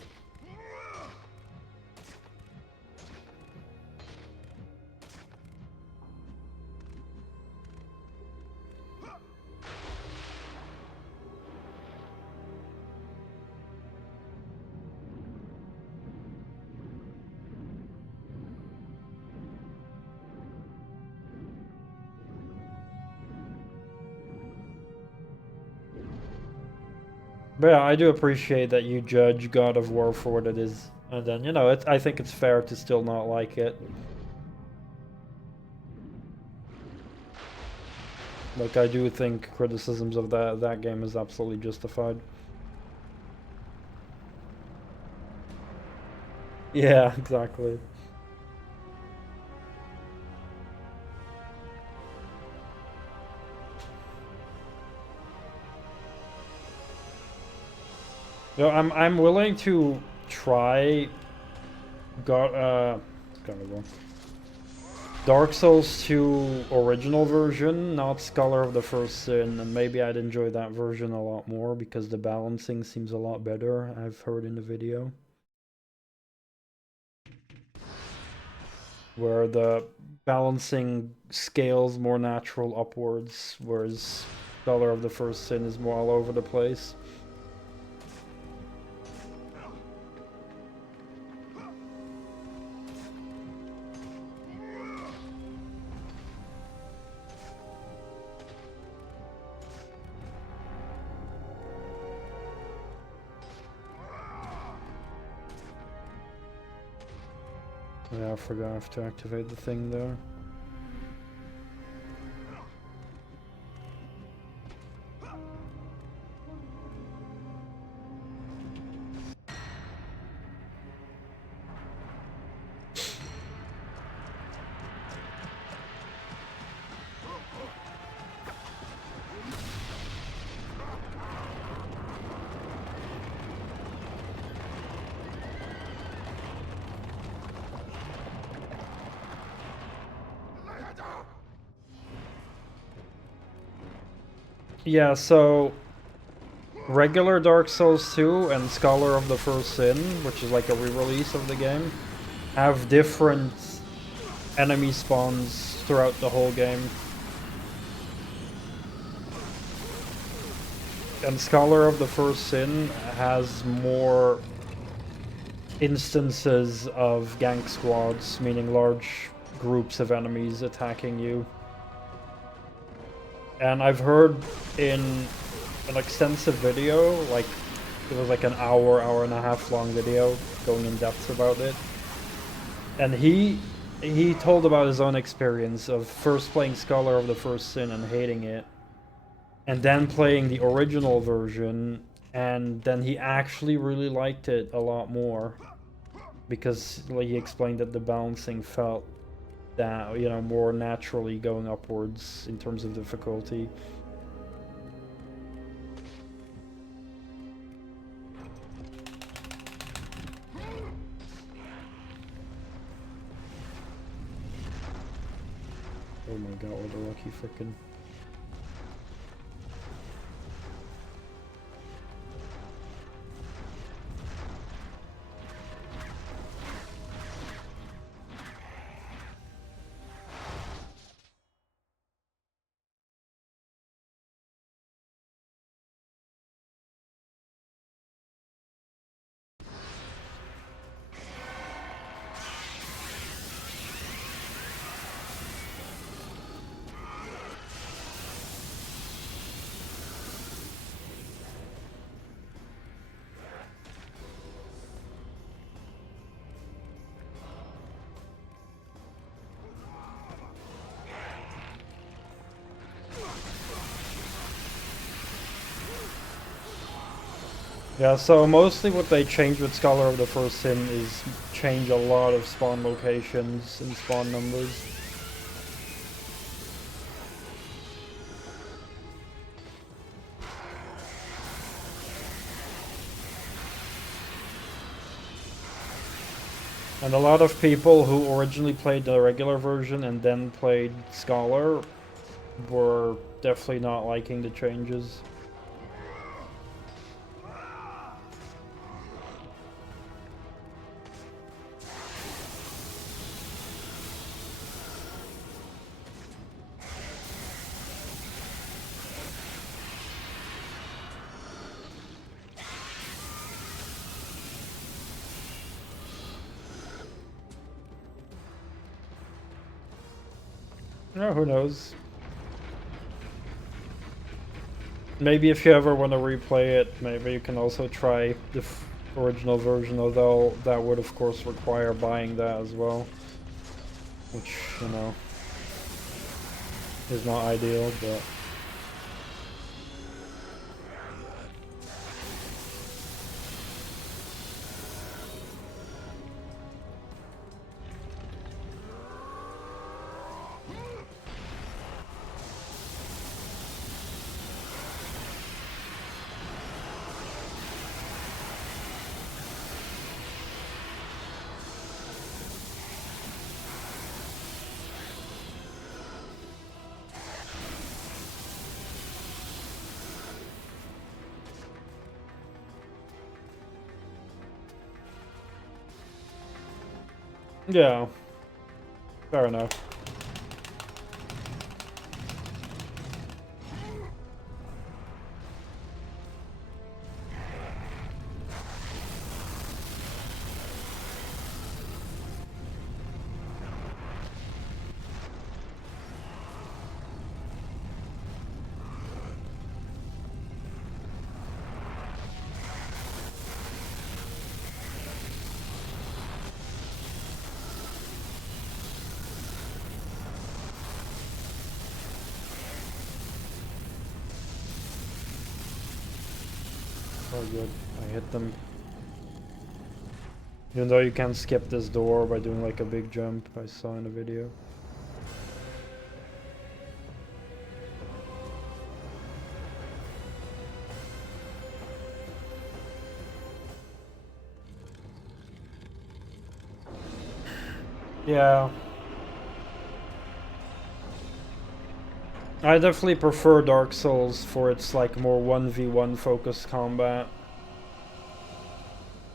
But yeah, I do appreciate that you judge God of War for what it is. And then, you know, I think it's fair to still not like it. Like, I do think criticisms of that game is absolutely justified. Yeah, exactly. No, I'm willing to try God Dark Souls 2 original version, not Scholar of the First Sin, and maybe I'd enjoy that version a lot more because the balancing seems a lot better, I've heard in the video. Where the balancing scales more natural upwards, whereas Scholar of the First Sin is more all over the place. Yeah, I forgot I have to activate the thing there. Yeah, so regular Dark Souls 2 and Scholar of the First Sin, which is like a re-release of the game, have different enemy spawns throughout the whole game. And Scholar of the First Sin has more instances of gank squads, meaning large groups of enemies attacking you. And I've heard in an extensive video, like it was like an hour and a half long video going in depth about it. And he told about his own experience of first playing Scholar of the First Sin and hating it, and then playing the original version, and then he actually really liked it a lot more because, like, he explained that the balancing felt that, you know, more naturally going upwards in terms of difficulty. Oh my god, what a lucky frickin'. Yeah, so mostly what they changed with Scholar of the First Sin is change a lot of spawn locations and spawn numbers. And a lot of people who originally played the regular version and then played Scholar were definitely not liking the changes. Oh, who knows? Maybe if you ever want to replay it, maybe you can also try the original version, although that would of course require buying that as well. Which, you know, is not ideal, but... Yeah, fair enough. Oh good, I hit them. Even though you can't skip this door by doing like a big jump, I saw in a video. Yeah. I definitely prefer Dark Souls for its like more 1v1 focused combat.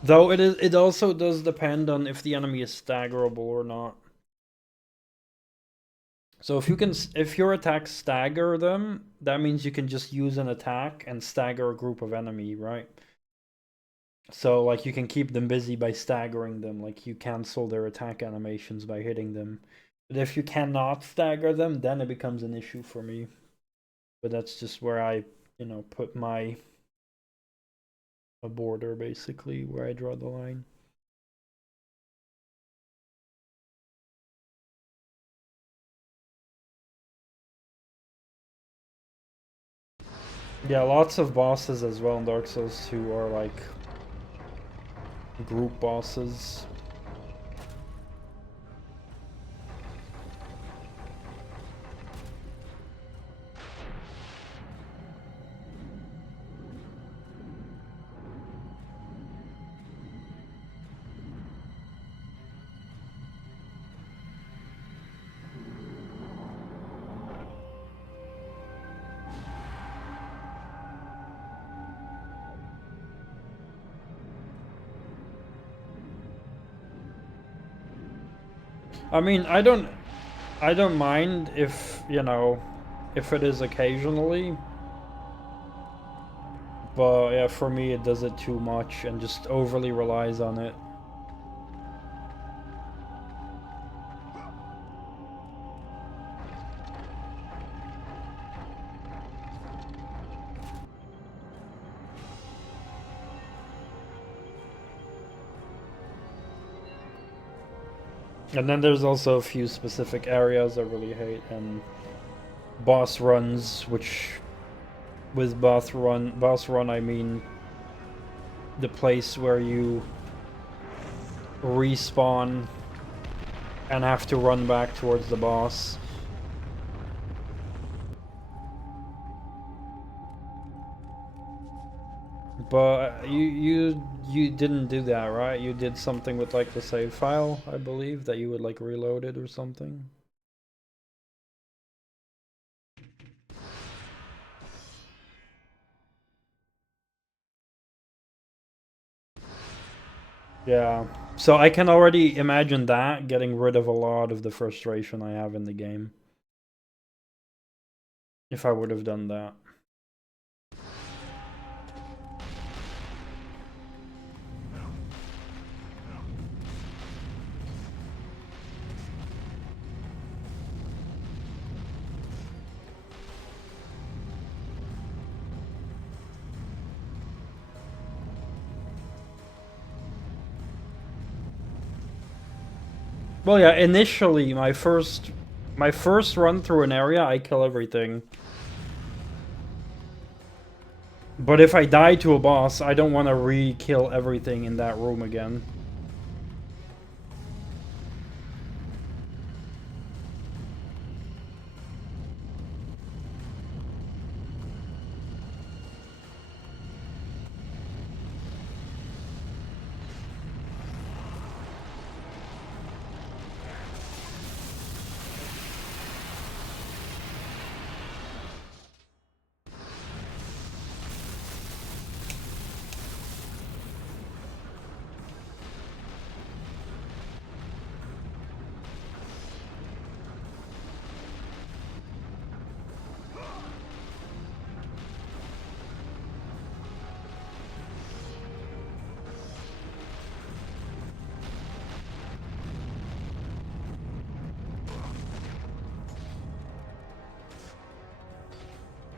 Though it also does depend on if the enemy is staggerable or not. So if your attacks stagger them, that means you can just use an attack and stagger a group of enemy, right? So like you can keep them busy by staggering them, like you cancel their attack animations by hitting them. But if you cannot stagger them, then it becomes an issue for me. But that's just where I, you know, put my a border basically, where I draw the line. Yeah, lots of bosses as well in Dark Souls 2 are like group bosses. I mean, I don't mind if, you know, if it is occasionally. But yeah, for me it does it too much and just overly relies on it. And then there's also a few specific areas I really hate, and boss runs, which with boss run I mean the place where you respawn and have to run back towards the boss. But you didn't do that, right? You did something with like the save file, I believe, that you would like reload it or something. Yeah. So I can already imagine that getting rid of a lot of the frustration I have in the game. If I would have done that. Well, yeah, initially, my first run through an area, I kill everything. But if I die to a boss, I don't want to re-kill everything in that room again.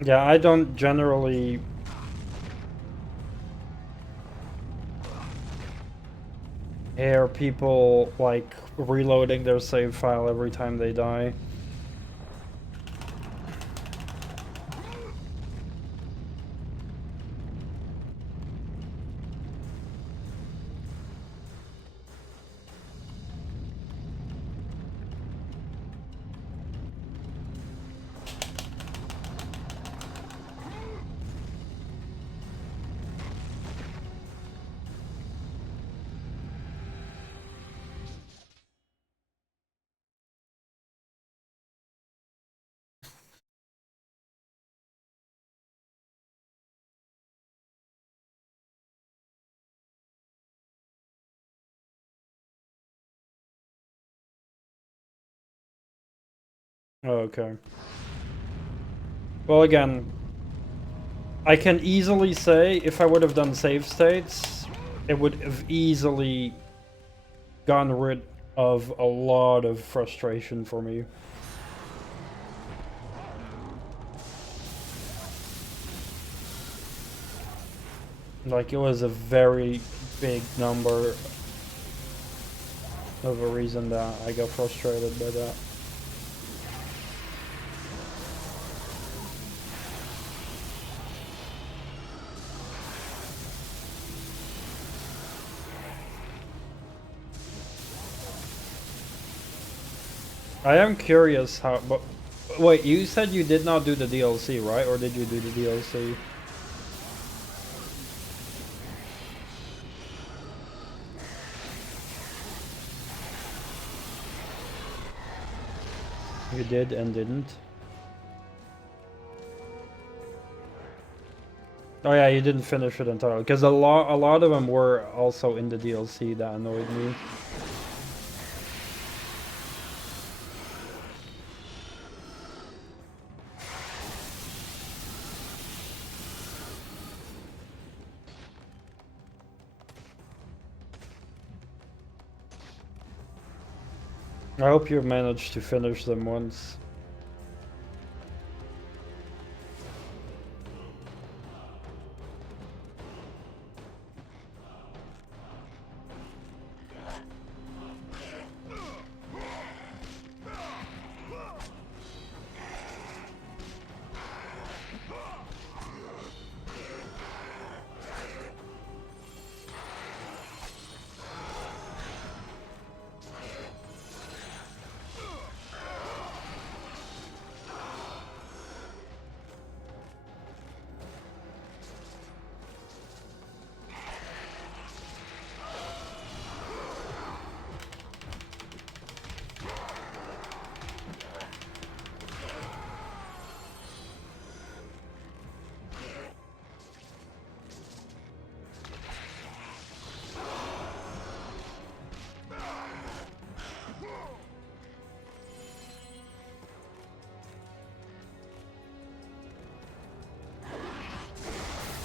Yeah, I don't generally hear people like reloading their save file every time they die. Oh, okay. Well, again, I can easily say if I would have done save states, it would have easily gotten rid of a lot of frustration for me. Like, it was a very big number of a reason that I got frustrated by that. I am curious how, but wait, you said you did not do the DLC, right? Or did you do the DLC? You did and didn't. Oh yeah, you didn't finish it entirely, because a lot of them were also in the DLC that annoyed me. I hope you managed to finish them once.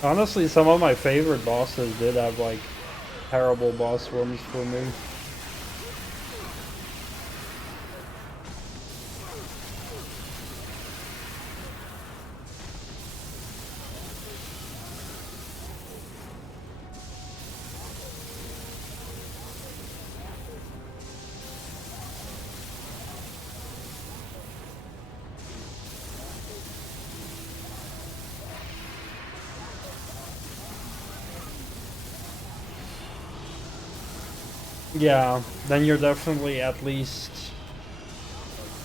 Honestly, some of my favorite bosses did have like terrible boss runs for me. Yeah, then you're definitely at least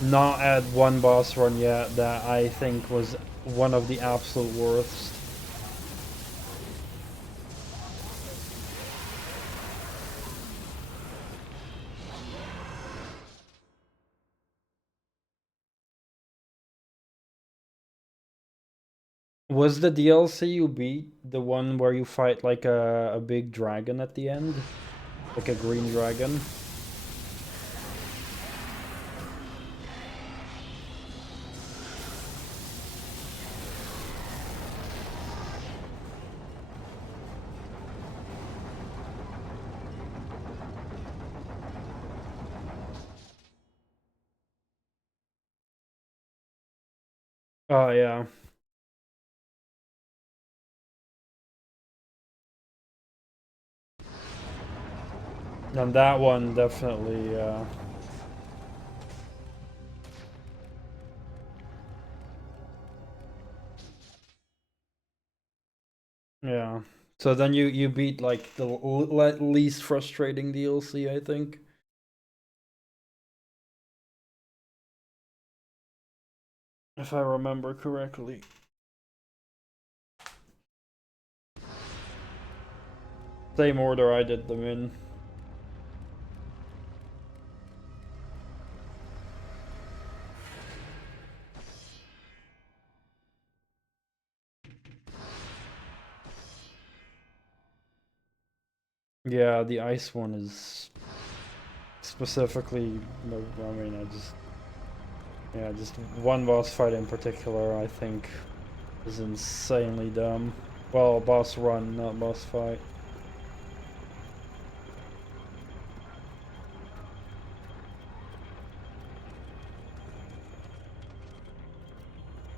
not at one boss run yet that I think was one of the absolute worst. Was the DLC you beat the one where you fight like a big dragon at the end? Like a green dragon? Oh yeah. And that one definitely, yeah. So then you beat like the least frustrating DLC, I think. If I remember correctly. Same order I did them in. Yeah, the ice one is specifically, I mean, yeah, just one boss fight in particular, I think, is insanely dumb. Well, boss run, not boss fight.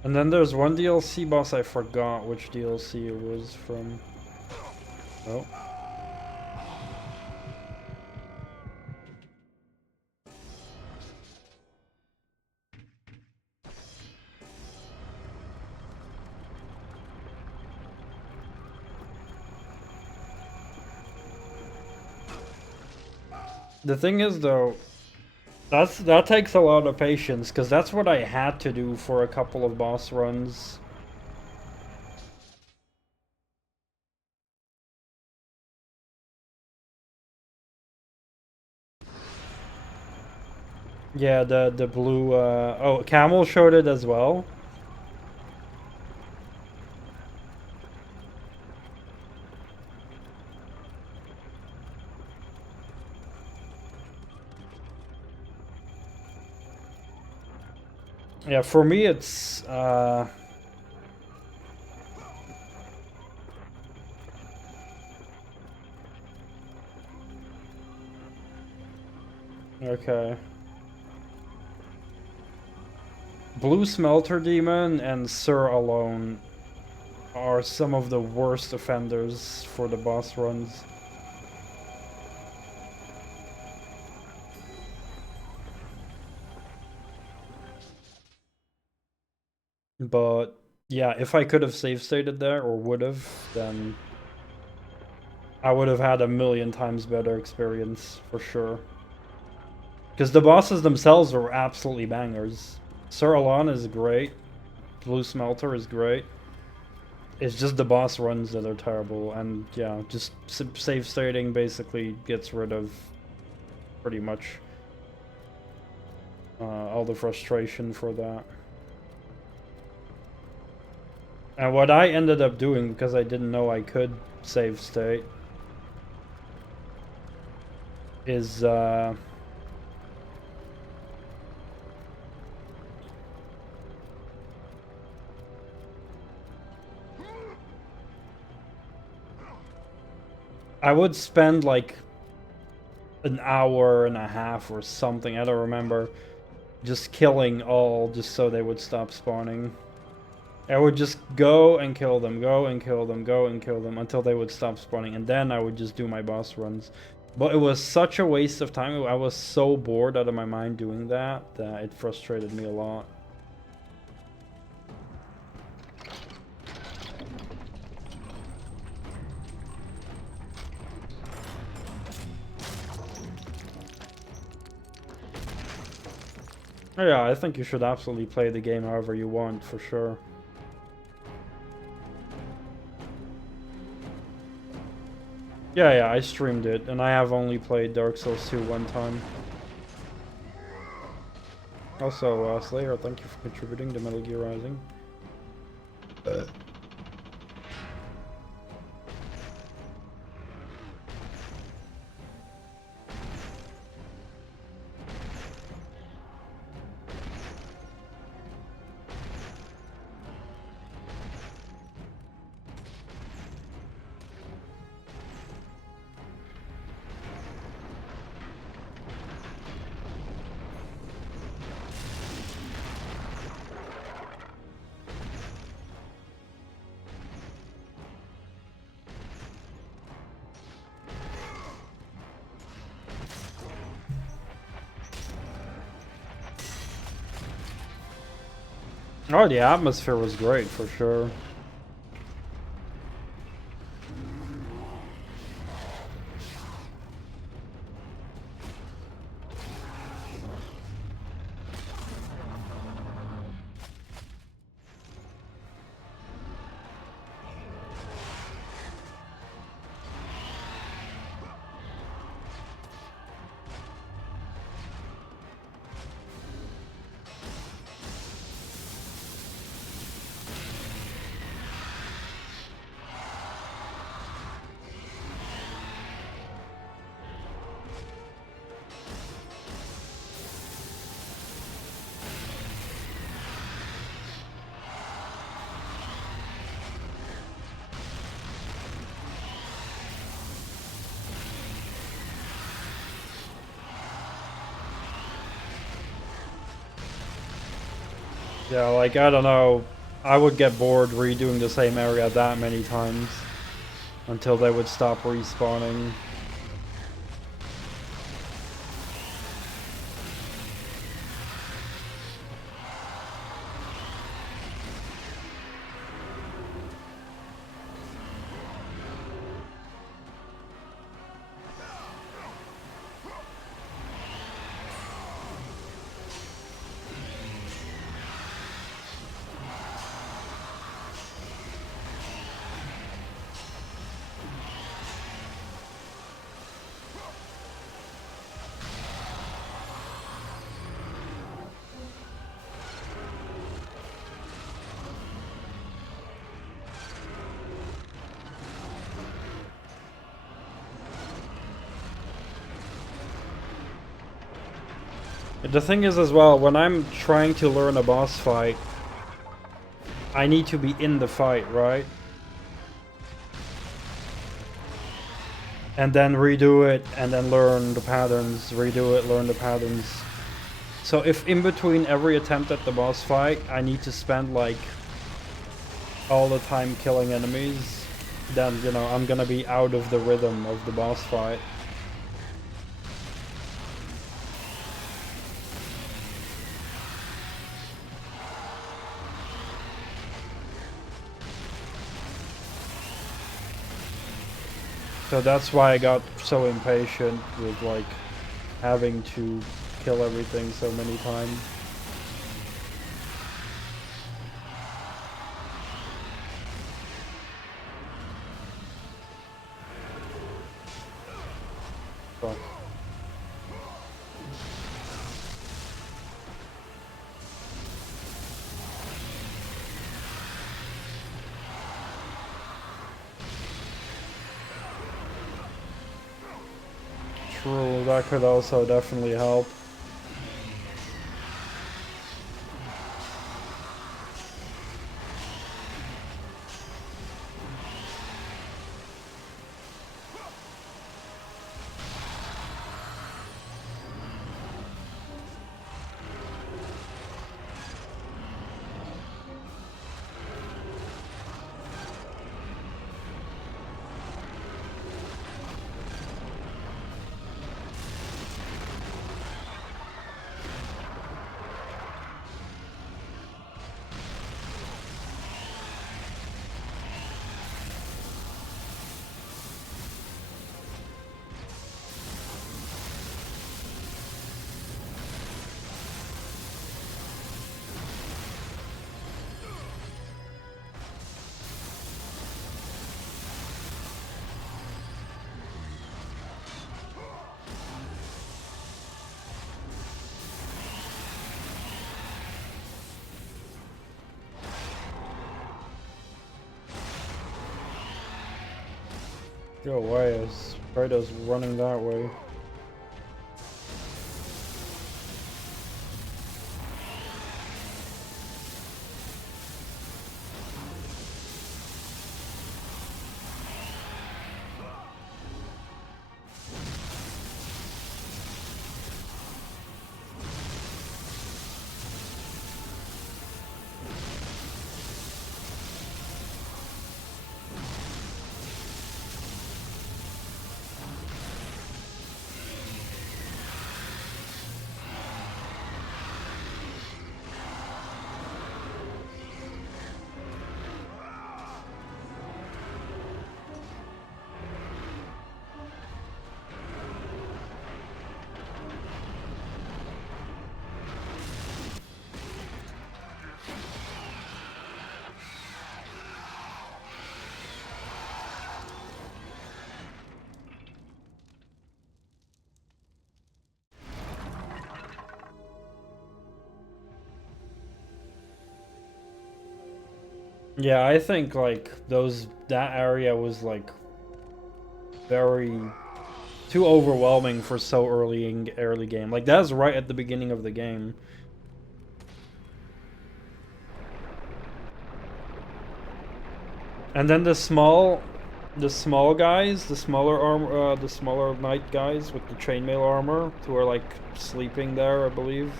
And then there's one DLC boss, I forgot which DLC it was from. Oh. The thing is, though, that takes a lot of patience, because that's what I had to do for a couple of boss runs. Yeah, the blue, oh, Camel showed it as well. Yeah, for me it's, okay. Blue Smelter Demon and Sir alone are some of the worst offenders for the boss runs. But yeah, if I could have save stated there, or would have, then I would have had a million times better experience for sure. Because the bosses themselves are absolutely bangers. Sir Alon is great. Blue Smelter is great. It's just the boss runs that are terrible, and yeah, just save stating basically gets rid of pretty much all the frustration for that. And what I ended up doing, because I didn't know I could save state, is I would spend like an hour and a half or something, I don't remember, just killing all just so they would stop spawning. I would just go and kill them, go and kill them, go and kill them until they would stop spawning, and then I would just do my boss runs. But it was such a waste of time. I was so bored out of my mind doing that it frustrated me a lot. Yeah, I think you should absolutely play the game however you want, for sure. Yeah, I streamed it, and I have only played Dark Souls 2 one time. Also, Slayer, thank you for contributing to Metal Gear Rising. Oh, the atmosphere was great, for sure. Yeah, like, I don't know, I would get bored redoing the same area that many times until they would stop respawning. The thing is as well, when I'm trying to learn a boss fight, I need to be in the fight, right? And then redo it, and then learn the patterns, redo it, learn the patterns. So if in between every attempt at the boss fight, I need to spend like all the time killing enemies, then, you know, I'm gonna be out of the rhythm of the boss fight. So that's why I got so impatient with like having to kill everything so many times. Fuck. True, that could also definitely help. Yo, why is Proteus running that way? Yeah, I think like that area was like very too overwhelming for so early game. Like that's right at the beginning of the game. And then the small guys, the smaller armor, the smaller knight guys with the chainmail armor, who are like sleeping there, I believe.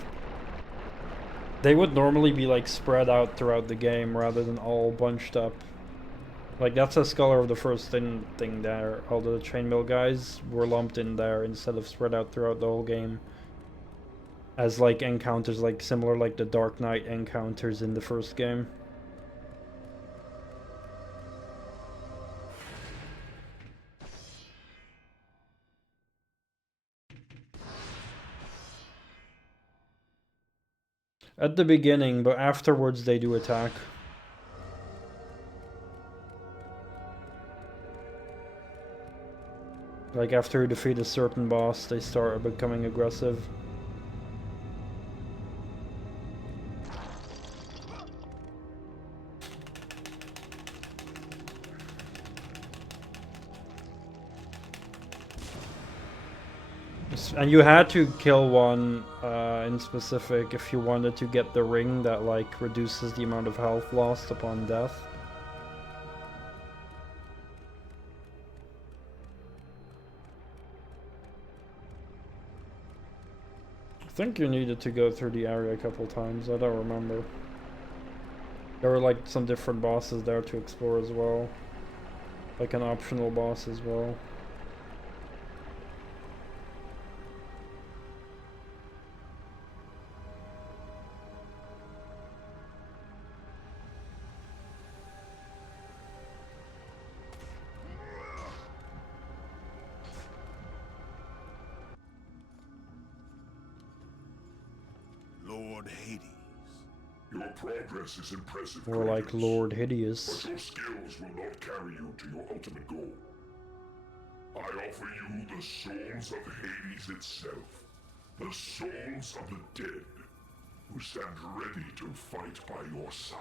They would normally be like spread out throughout the game rather than all bunched up. Like that's a scholar of the first thing there. All the chainmail guys were lumped in there instead of spread out throughout the whole game. As like encounters, like similar like the Dark Knight encounters in the first game. At the beginning, but afterwards they do attack. Like after you defeat a certain boss, they start becoming aggressive. And you had to kill one in specific if you wanted to get the ring that like reduces the amount of health lost upon death. I think you needed to go through the area a couple times, I don't remember. There were like some different bosses there to explore as well. Like an optional boss as well. Lord Hades. Your progress is impressive. Or like Lord Hideous. But your skills will not carry you to your ultimate goal. I offer you the souls of Hades itself. The souls of the dead, who stand ready to fight by your side.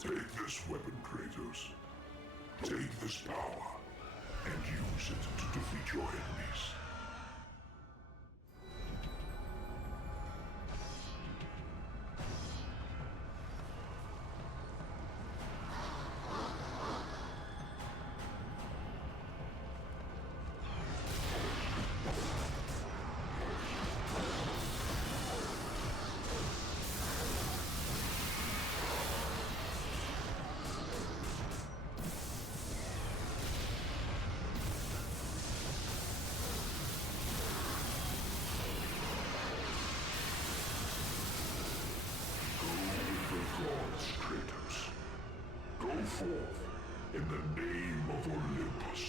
Take this weapon, Kratos. Take this power, and use it to defeat your enemies. Forth in the name of Olympus.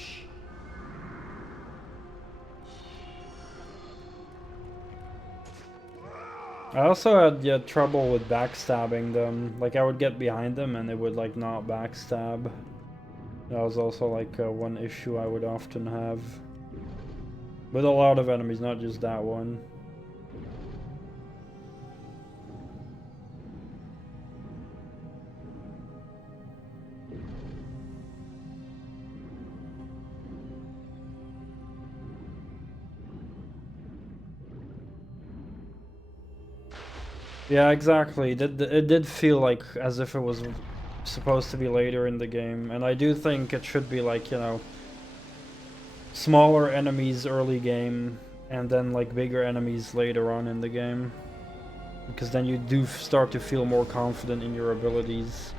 I also had trouble with backstabbing them. Like I would get behind them and they would like not backstab. That was also like one issue I would often have. With a lot of enemies, not just that one. Yeah, exactly. It did feel like as if it was supposed to be later in the game, and I do think it should be like, you know, smaller enemies early game, and then like bigger enemies later on in the game. Because then you do start to feel more confident in your abilities.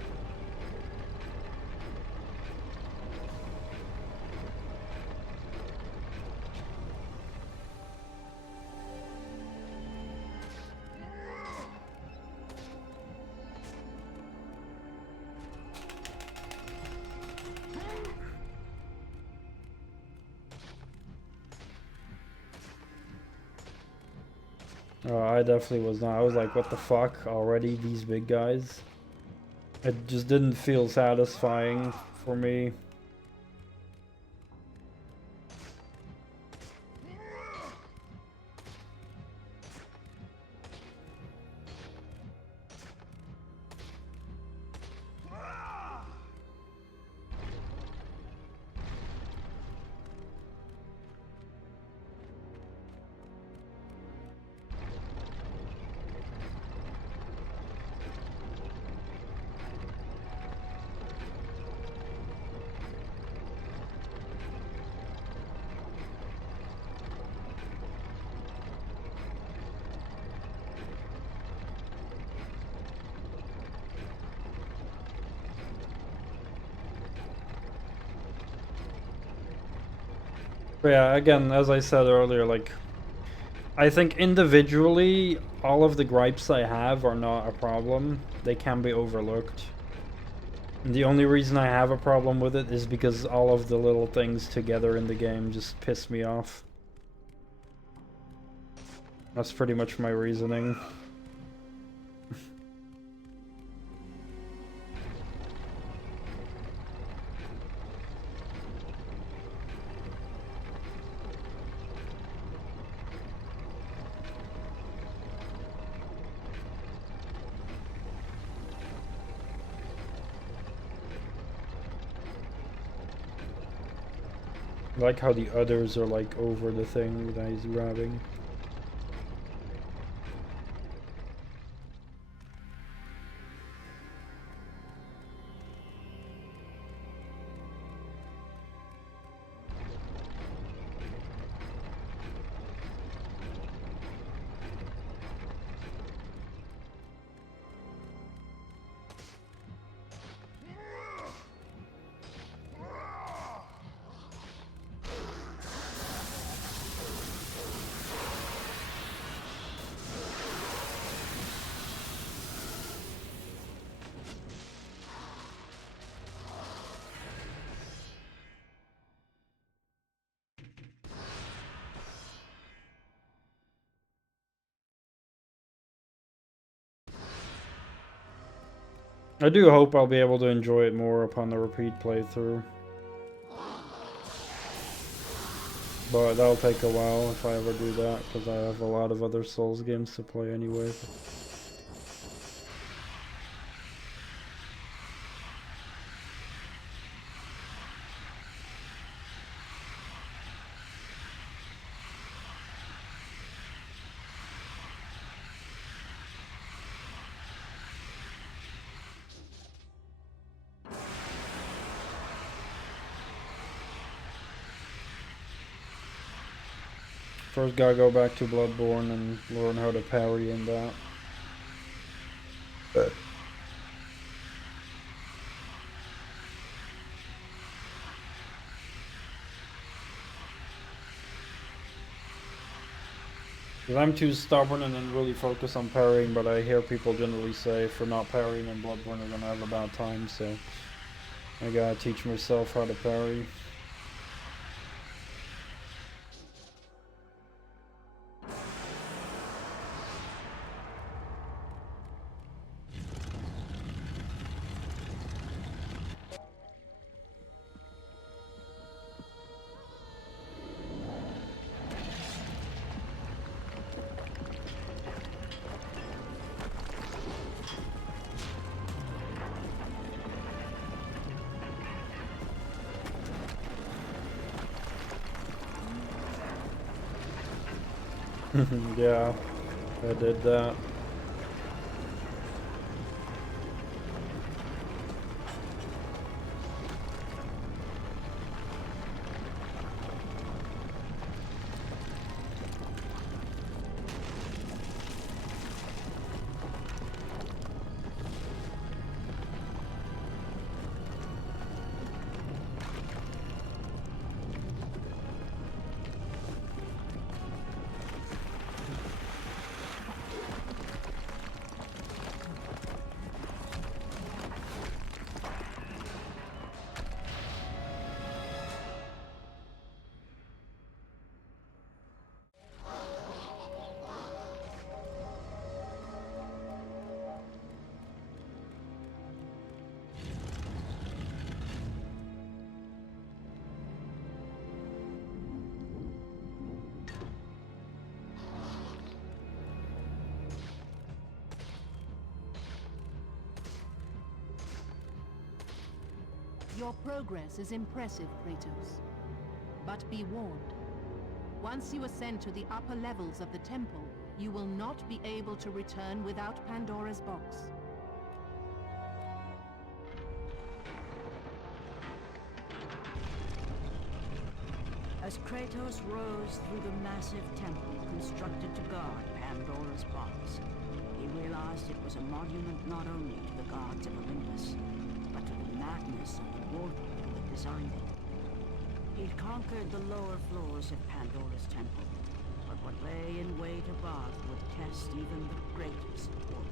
I definitely was not. I was like, what the fuck? Already these big guys? It just didn't feel satisfying for me. But yeah, again, as I said earlier, like, I think individually, all of the gripes I have are not a problem. They can be overlooked. And the only reason I have a problem with it is because all of the little things together in the game just piss me off. That's pretty much my reasoning. I like how the others are like over the thing that he's grabbing. I do hope I'll be able to enjoy it more upon the repeat playthrough. But that'll take a while if I ever do that, because I have a lot of other Souls games to play anyway. First gotta go back to Bloodborne and learn how to parry in that. Because I'm too stubborn and then really focus on parrying, but I hear people generally say if you're not parrying in Bloodborne you're gonna have a bad time, so I gotta teach myself how to parry. Yeah, I did that. Your progress is impressive, Kratos. But be warned. Once you ascend to the upper levels of the temple, you will not be able to return without Pandora's box. As Kratos rose through the massive temple constructed to guard Pandora's box, he realized it was a monument not only to the gods of Olympus, but to the madness of the mortal who had designed it. He'd conquered the lower floors of Pandora's temple, but what lay in wait above would test even the greatest warrior.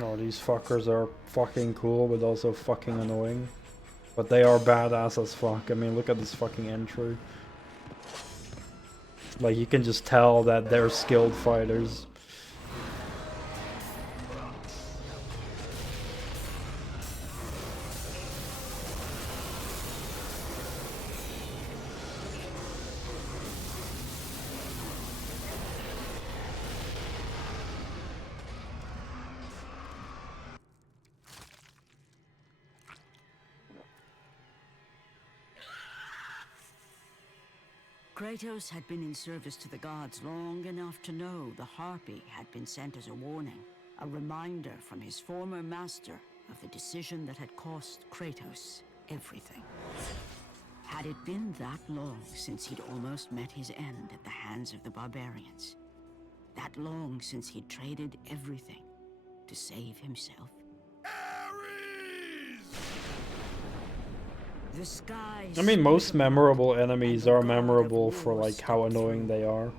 Oh, these fuckers are fucking cool, but also fucking annoying. But they are badass as fuck. I mean, look at this fucking entry. Like, you can just tell that they're skilled fighters. Kratos had been in service to the gods long enough to know the Harpy had been sent as a warning, a reminder from his former master of the decision that had cost Kratos everything. Had it been that long since he'd almost met his end at the hands of the barbarians? That long since he'd traded everything to save himself? The skies. I mean, most memorable enemies are memorable for like how annoying they are.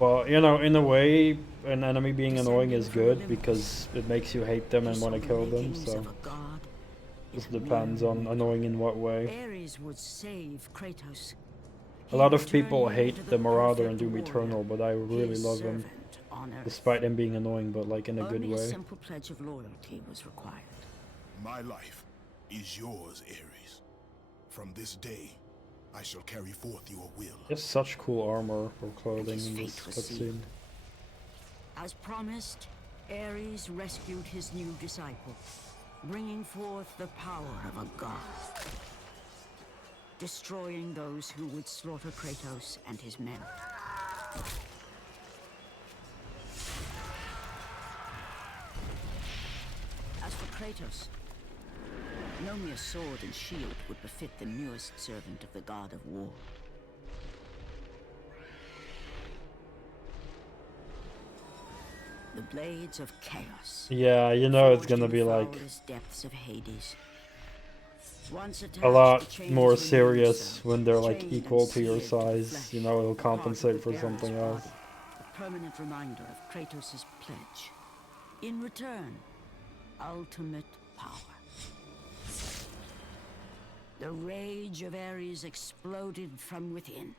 But, you know, in a way, an enemy being annoying is good because it makes you hate them and want to kill them, so just depends on annoying in what way. Ares would save Kratos. A lot of people hate the Marauder in Doom Eternal, but I really love him, despite him being annoying, but like in a good Only a way. simple pledge of loyalty was required. My life is yours, Ares. From this day, I shall carry forth your will. There's such cool armor or clothing his in this fate was cutscene. sealed. As promised, Ares rescued his new disciple, bringing forth the power of a god, destroying those who would slaughter Kratos and his men. As for Kratos, no mere sword and shield would befit the newest servant of the god of war. The blades of chaos. Yeah, you know it's forged gonna in be the like foulest depths of Hades. Once a attached, lot the chains more remain serious so, when they're like chained equal and to your seared to the size. flesh, You know, it'll part of compensate the for bearer's something else. body, a permanent reminder of Kratos' pledge. In return, ultimate power. The rage of Ares exploded from within.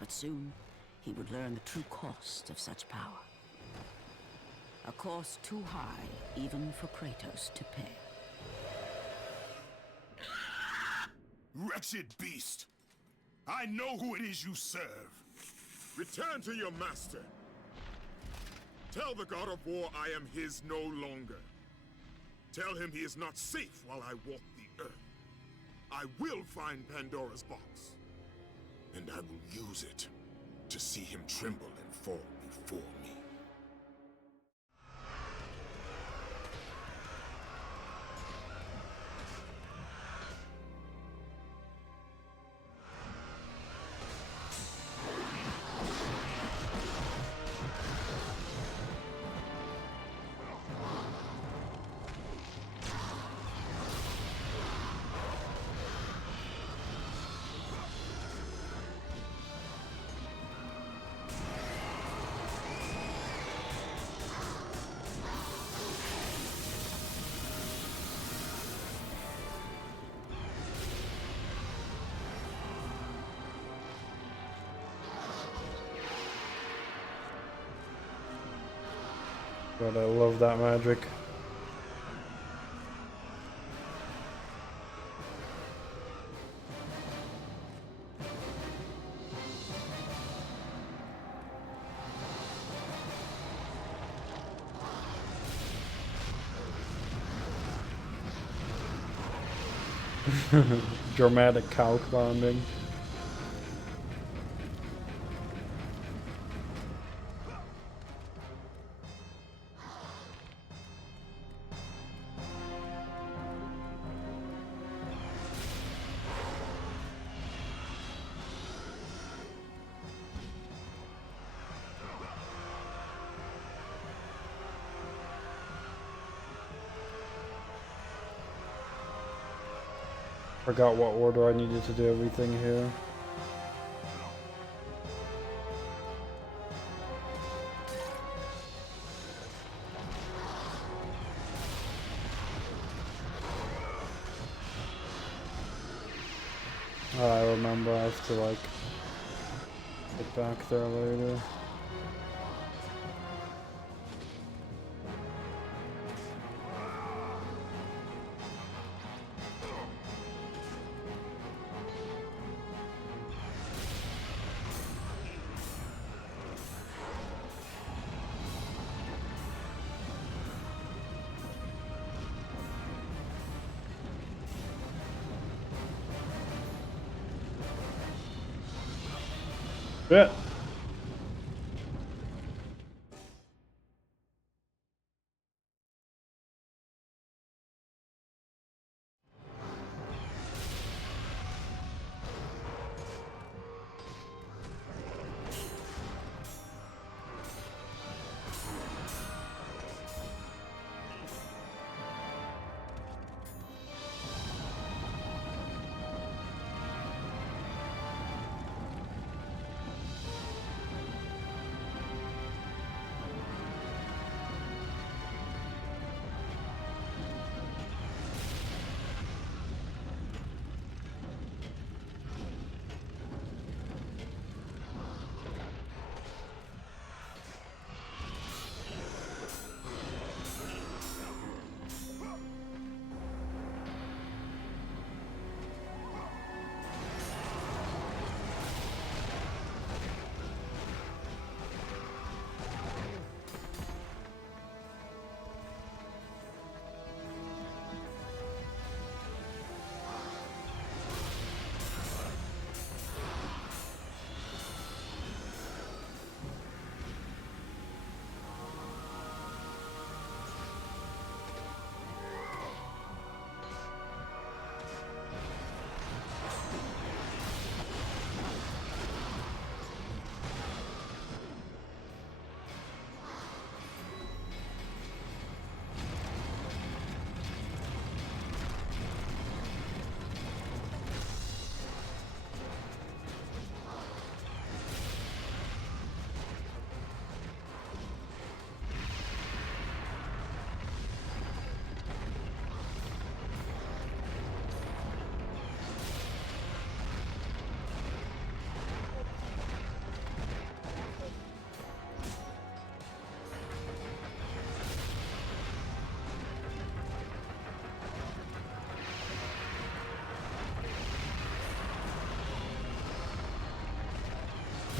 But soon, he would learn the true cost of such power. A cost too high even for Kratos to pay. Wretched beast! I know who it is you serve. Return to your master. Tell the god of war I am his no longer. Tell him he is not safe while I walk the earth. I will find Pandora's box. And I will use it to see him tremble and fall before me. God, I love that magic. Dramatic cow climbing. Forgot what order I needed to do everything here. Oh, I remember I have to like get back there later. Yeah.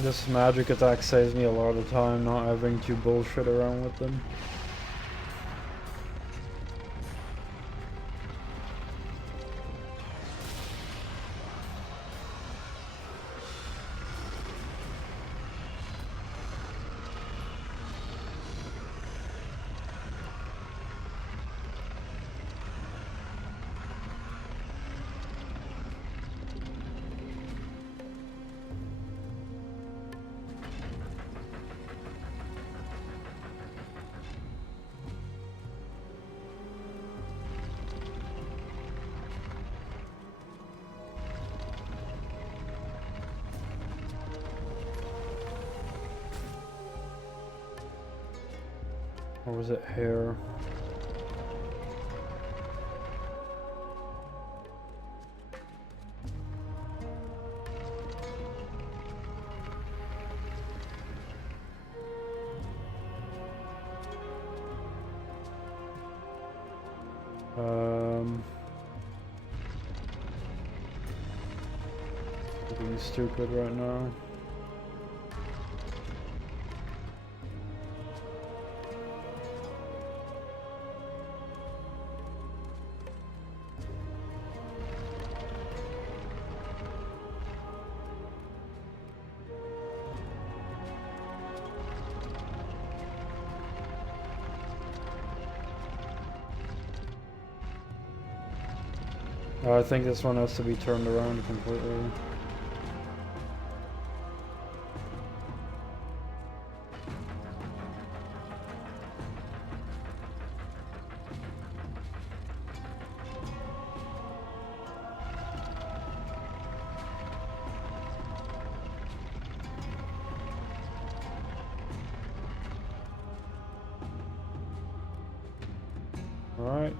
This magic attack saves me a lot of time not having to bullshit around with them. Or was it hair? Being stupid right now. I think this one has to be turned around completely. All right.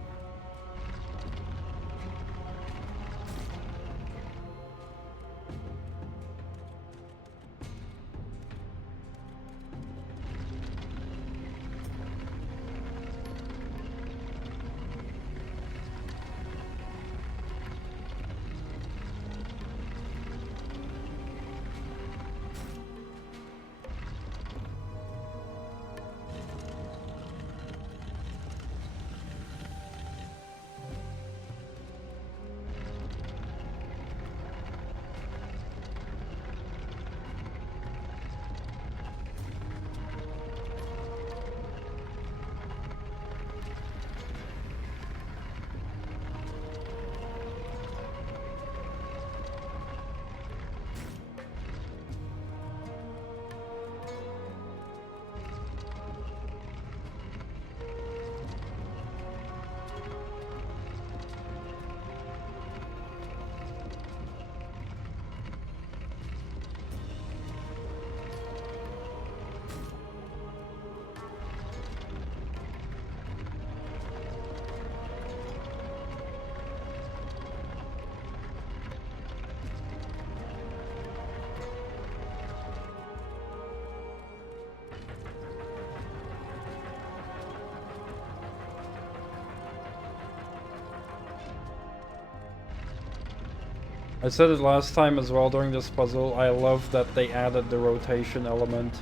I said it last time as well during this puzzle, I love that they added the rotation element.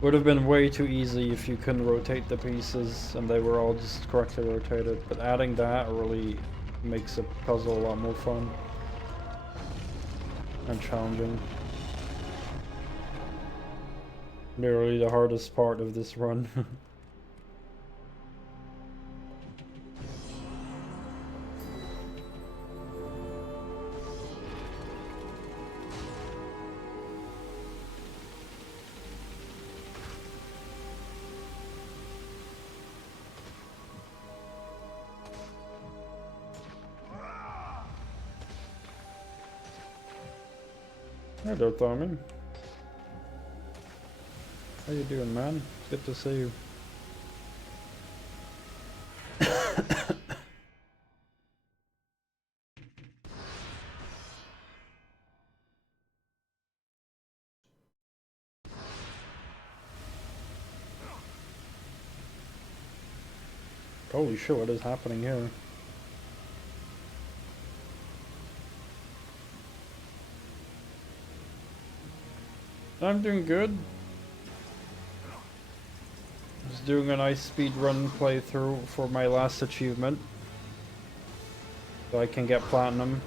Would have been way too easy if you couldn't rotate the pieces and they were all just correctly rotated, but adding that really makes a puzzle a lot more fun and challenging. Literally the hardest part of this run. Hey there, Tommy. How you doing, man? Good to see you. Holy shit, what is happening here? I'm doing good. Just doing a nice speed run playthrough for my last achievement, so I can get platinum.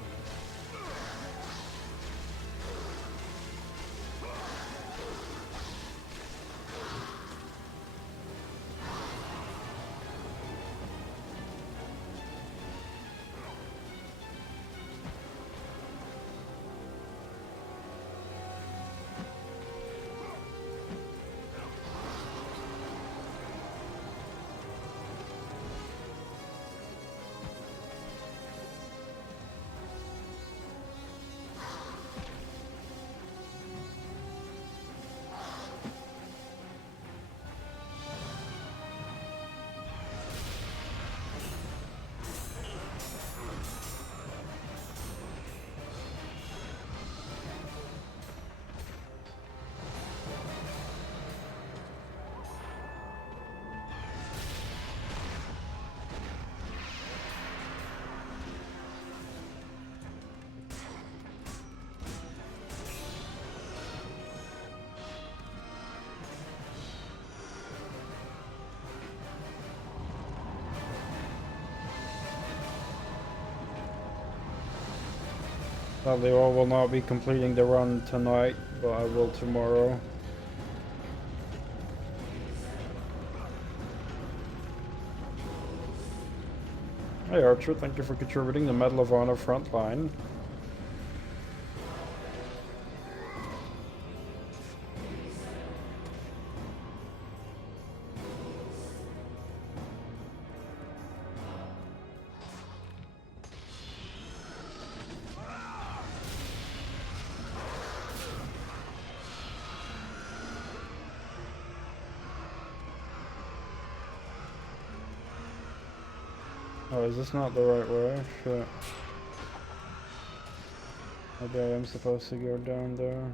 Sadly, I will not be completing the run tonight, but I will tomorrow. Hey Archer, thank you for contributing the Medal of Honor Frontline. Oh, is this not the right way? Shit. Maybe I am supposed to go down there.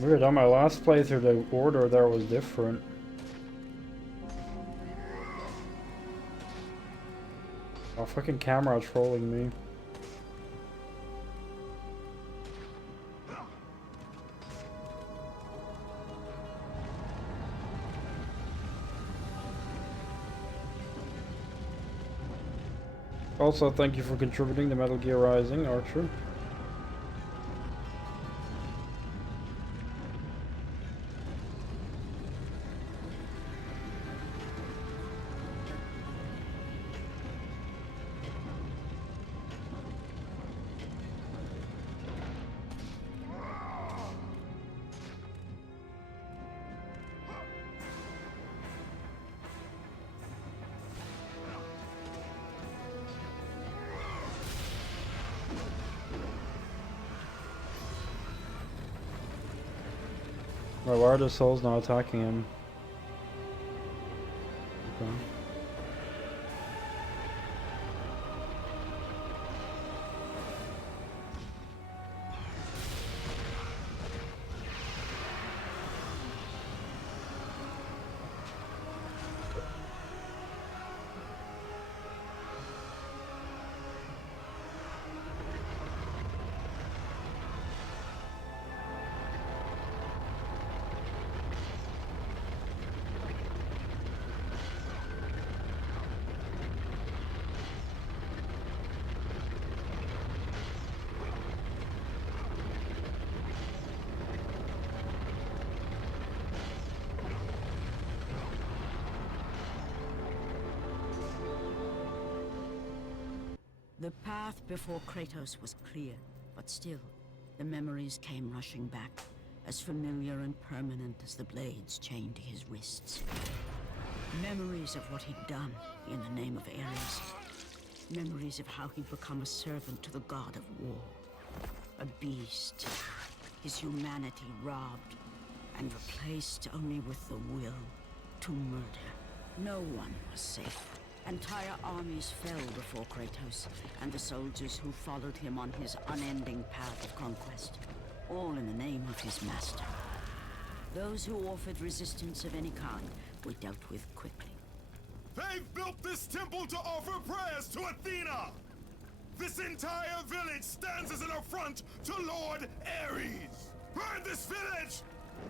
Weird, on my last playthrough the order there was different. Oh, fucking camera trolling me. Also, thank you for contributing to Metal Gear Rising, Archer. Why are the souls not attacking him? Okay. The path before Kratos was clear, but still, the memories came rushing back, as familiar and permanent as the blades chained to his wrists. Memories of what he'd done in the name of Ares. Memories of how he'd become a servant to the god of war. A beast, his humanity robbed and replaced only with the will to murder. No one was safe. Entire armies fell before Kratos and the soldiers who followed him on his unending path of conquest, all in the name of his master. Those who offered resistance of any kind were dealt with quickly. They've built this temple to offer prayers to Athena! This entire village stands as an affront to Lord Ares! Burn this village!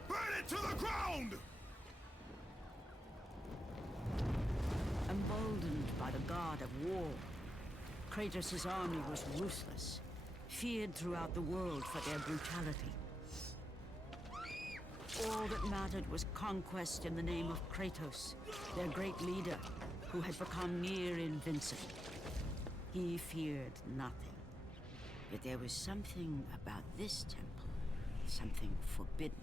Burn it to the ground! Emboldened by the god of war, Kratos' army was ruthless, feared throughout the world for their brutality. All that mattered was conquest in the name of Kratos, their great leader, who had become near invincible. He feared nothing. But there was something about this temple, something forbidden.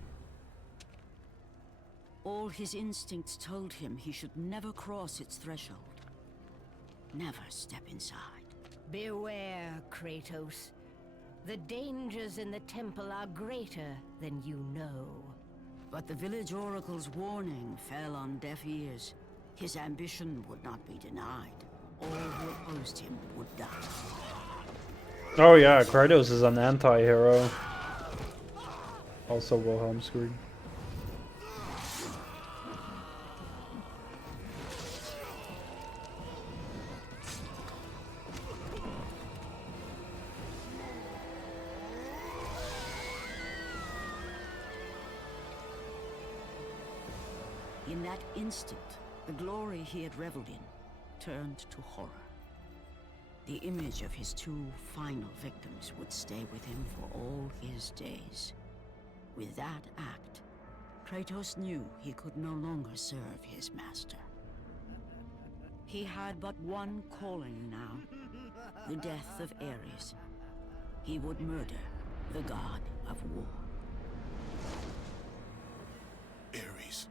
All his instincts told him he should never cross its threshold. Never step inside. Beware, Kratos. The dangers in the temple are greater than you know. But the village oracle's warning fell on deaf ears. His ambition would not be denied. All who opposed him would die. Oh yeah, Kratos is an anti-hero. Also Wilhelm screen. In that instant, the glory he had reveled in turned to horror. The image of his two final victims would stay with him for all his days. With that act, Kratos knew he could no longer serve his master. He had but one calling now, the death of Ares. He would murder the god of war. Ares,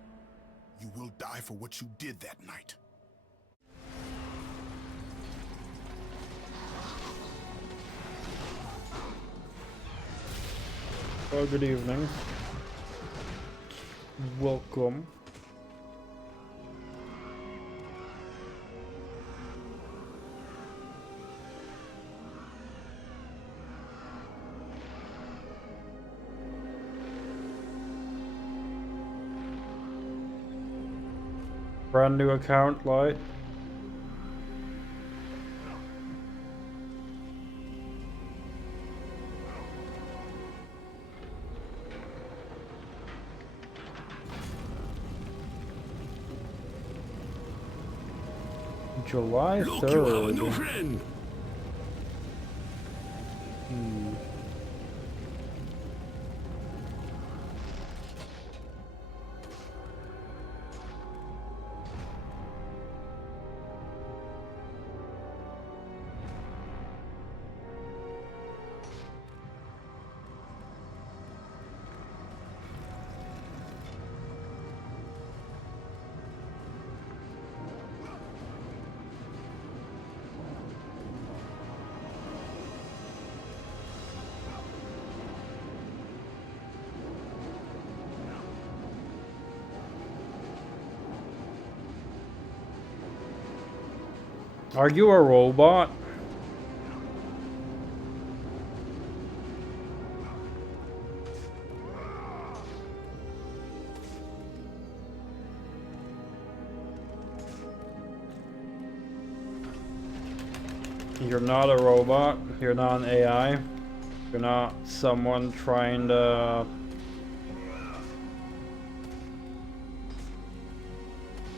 you will die for what you did that night. Well, good evening. Welcome. Brand new account, Light. July 3rd. Are you a robot? You're not a robot. You're not an AI. You're not someone trying to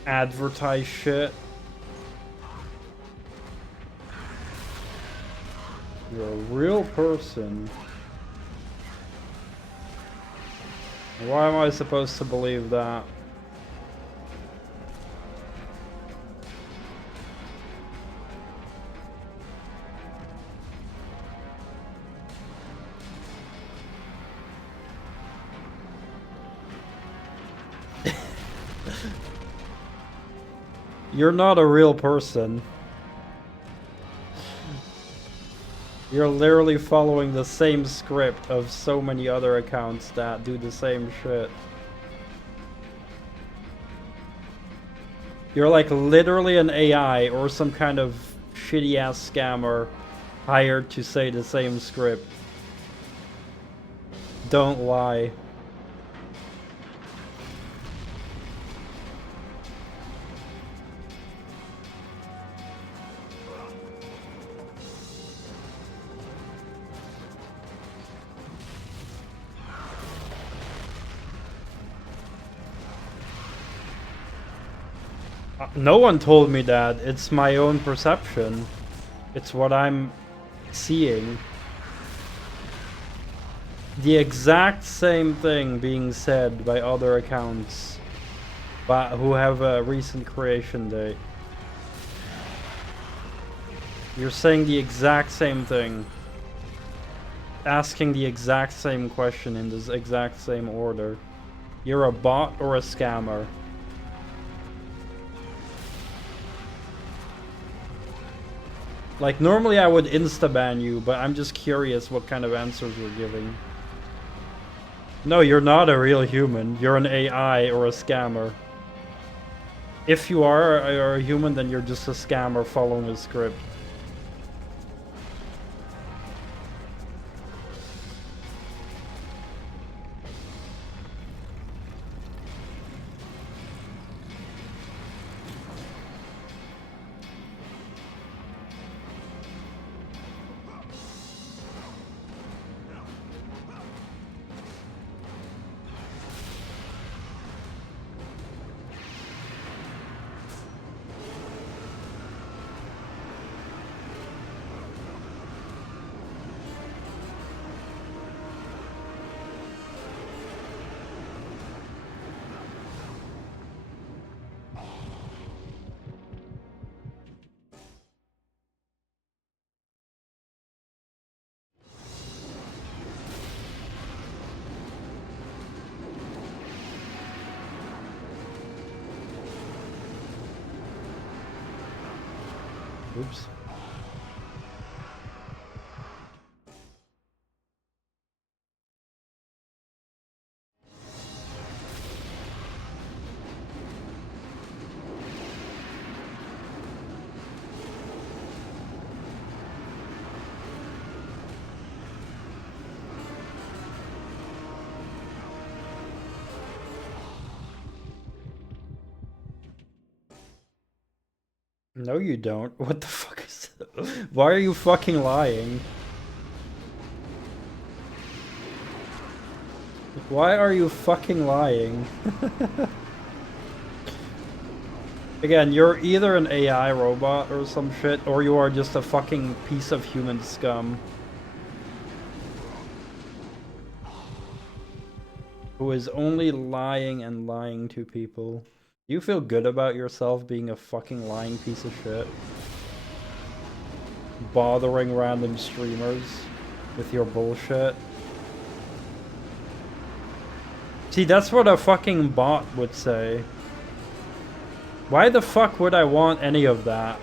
advertise shit. You're a real person. Why am I supposed to believe that? You're not a real person. You're literally following the same script of so many other accounts that do the same shit. You're like literally an AI or some kind of shitty ass scammer hired to say the same script. Don't lie. No one told me that. It's my own perception. It's what I'm seeing. The exact same thing being said by other accounts but who have a recent creation date. You're saying the exact same thing. Asking the exact same question in this exact same order. You're a bot or a scammer? Like, normally I would insta-ban you, but I'm just curious what kind of answers you're giving. No, you're not a real human. You're an AI or a scammer. If you are a human, then you're just a scammer following a script. Oops. No, you don't. What the fuck is that? Why are you fucking lying? Why are you fucking lying? Again, you're either an AI robot or some shit, or you are just a fucking piece of human scum. Who is only lying and lying to people. Do you feel good about yourself being a fucking lying piece of shit? Bothering random streamers with your bullshit? See, that's what a fucking bot would say. Why the fuck would I want any of that?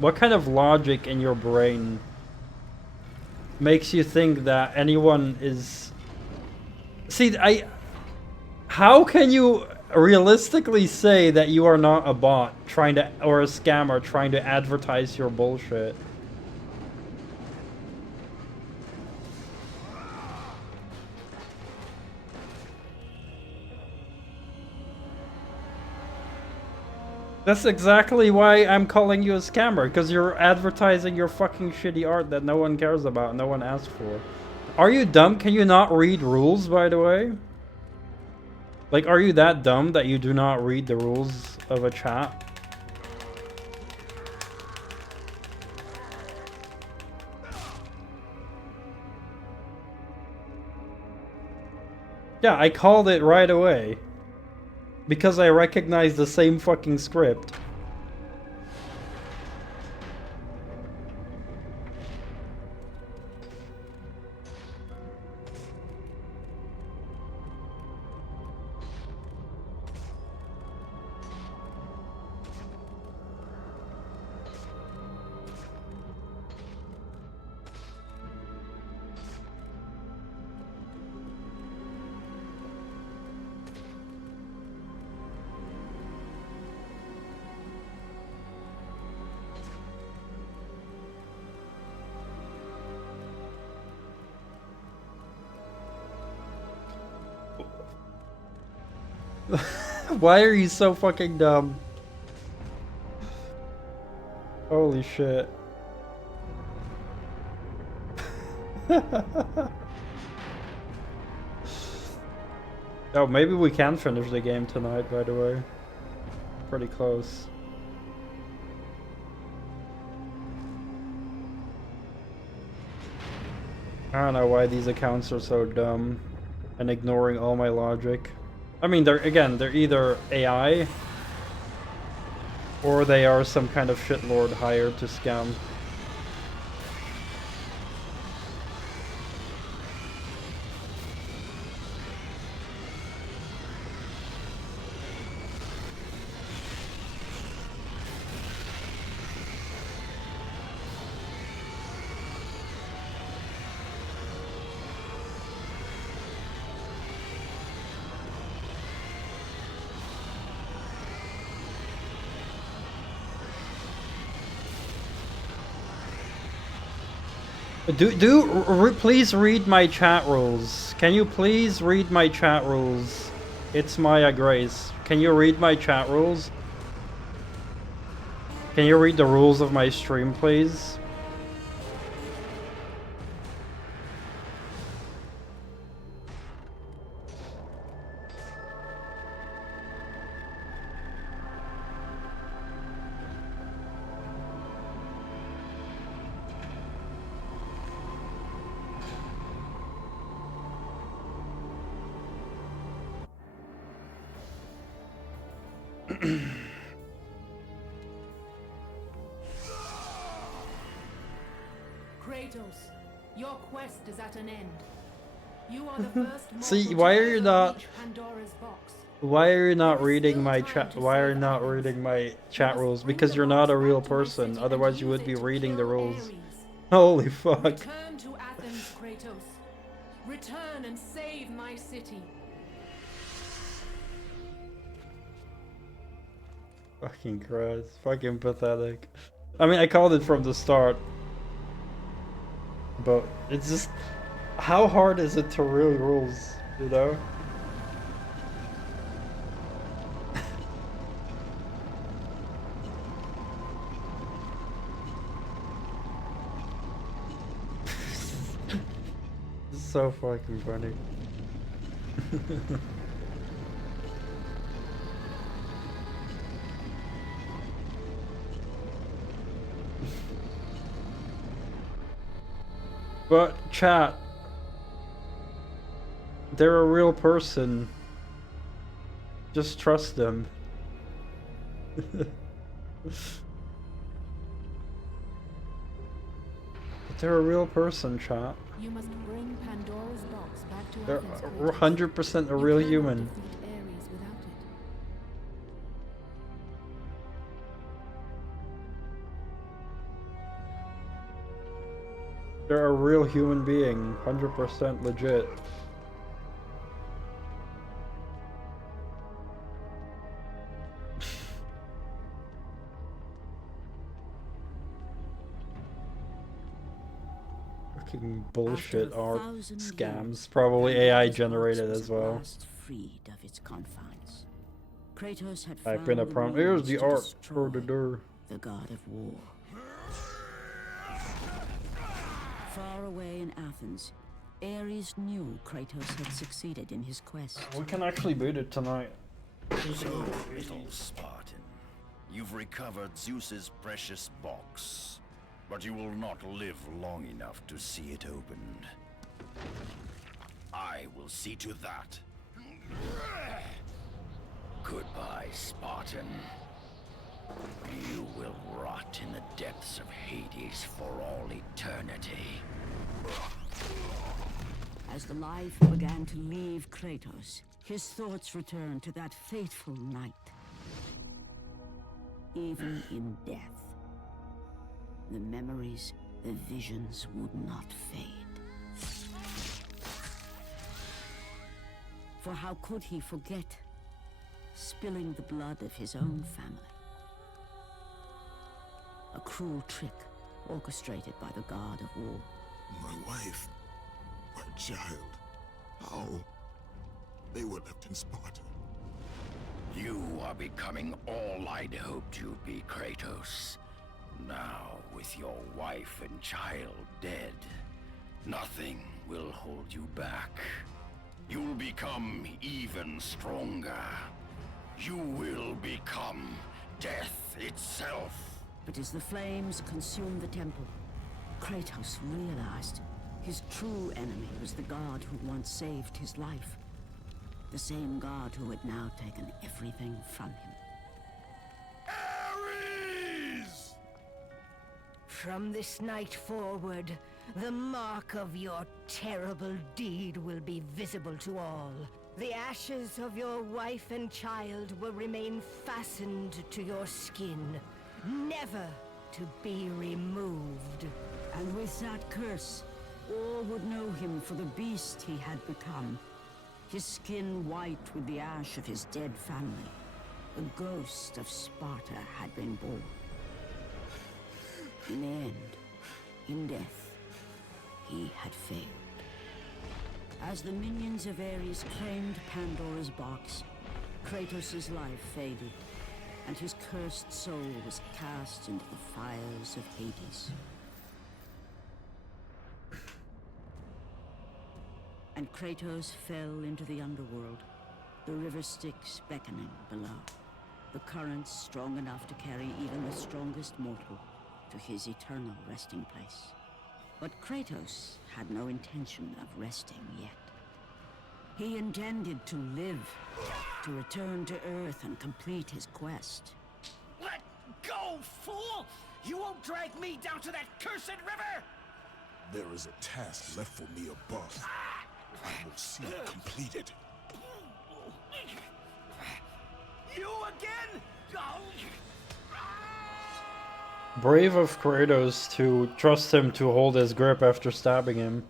What kind of logic in your brain makes you think that anyone is... See, how can you realistically say that you are not a bot trying to, or a scammer trying to advertise your bullshit? That's exactly why I'm calling you a scammer, because you're advertising your fucking shitty art that no one cares about, no one asked for. Are you dumb? Can you not read rules, by the way? Like, are you that dumb that you do not read the rules of a chat? Yeah, I called it right away. Because I recognize the same fucking script. Why are you so fucking dumb? Holy shit. Oh, maybe we can finish the game tonight, by the way. Pretty close. I don't know why these accounts are so dumb and ignoring all my logic. I mean, they're either AI or they are some kind of shitlord hired to scam. Please read my chat rules. Can you please read my chat rules? It's Maya Grace. Can you read my chat rules? Can you read the rules of my stream, please? Kratos, your quest is at an end. You are the first See, why are you not? Pandora's box. Why are you not reading my chat? Why are you not reading my chat rules? Because you're not a real person. Otherwise, you would be reading the rules. Holy fuck! Return to Athens, Kratos. Return and save my city. Fucking Christ! Fucking pathetic. I mean, I called it from the start, but it's just how hard is it to real rules? You know. So fucking funny. But chat, they're a real person. Just trust them. They're a real person, chat. You must bring Pandora's box back to They're Athens, Kratos. 100% a real You cannot human. defeat Ares without it. They're a real human being, 100% legit. Fucking bullshit art scams, probably AI generated as well. Freed of its confines. Kratos had Type in a prompt. Here's the art for the door. The god of war. Far away in Athens, Ares knew Kratos had succeeded in his quest. We can actually boot it tonight. So, little Spartan, you've recovered Zeus's precious box, but you will not live long enough to see it opened. I will see to that. Goodbye, Spartan. You will rot in the depths of Hades for all eternity. As the life began to leave Kratos, his thoughts returned to that fateful night. Even in death, the memories, the visions would not fade. For how could he forget spilling the blood of his own family? A cruel trick orchestrated by the god of war. My wife, my child, how? They were left in Sparta. You are becoming all I'd hoped you'd be, Kratos. Now, with your wife and child dead, nothing will hold you back. You'll become even stronger. You will become death itself. But as the flames consumed the temple, Kratos realized his true enemy was the god who once saved his life. The same god who had now taken everything from him. Ares! From this night forward, the mark of your terrible deed will be visible to all. The ashes of your wife and child will remain fastened to your skin, never to be removed. And with that curse, all would know him for the beast he had become. His skin white with the ash of his dead family. The ghost of Sparta had been born. In the end, in death, he had failed. As the minions of Ares claimed Pandora's box, Kratos' life faded, and his cursed soul was cast into the fires of Hades. And Kratos fell into the underworld, the river Styx beckoning below, the currents strong enough to carry even the strongest mortal to his eternal resting place. But Kratos had no intention of resting yet. He intended to live, to return to Earth and complete his quest. Let go, fool! You won't drag me down to that cursed river! There is a task left for me above. I will see it completed. You again? Brave of Kratos to trust him to hold his grip after stabbing him.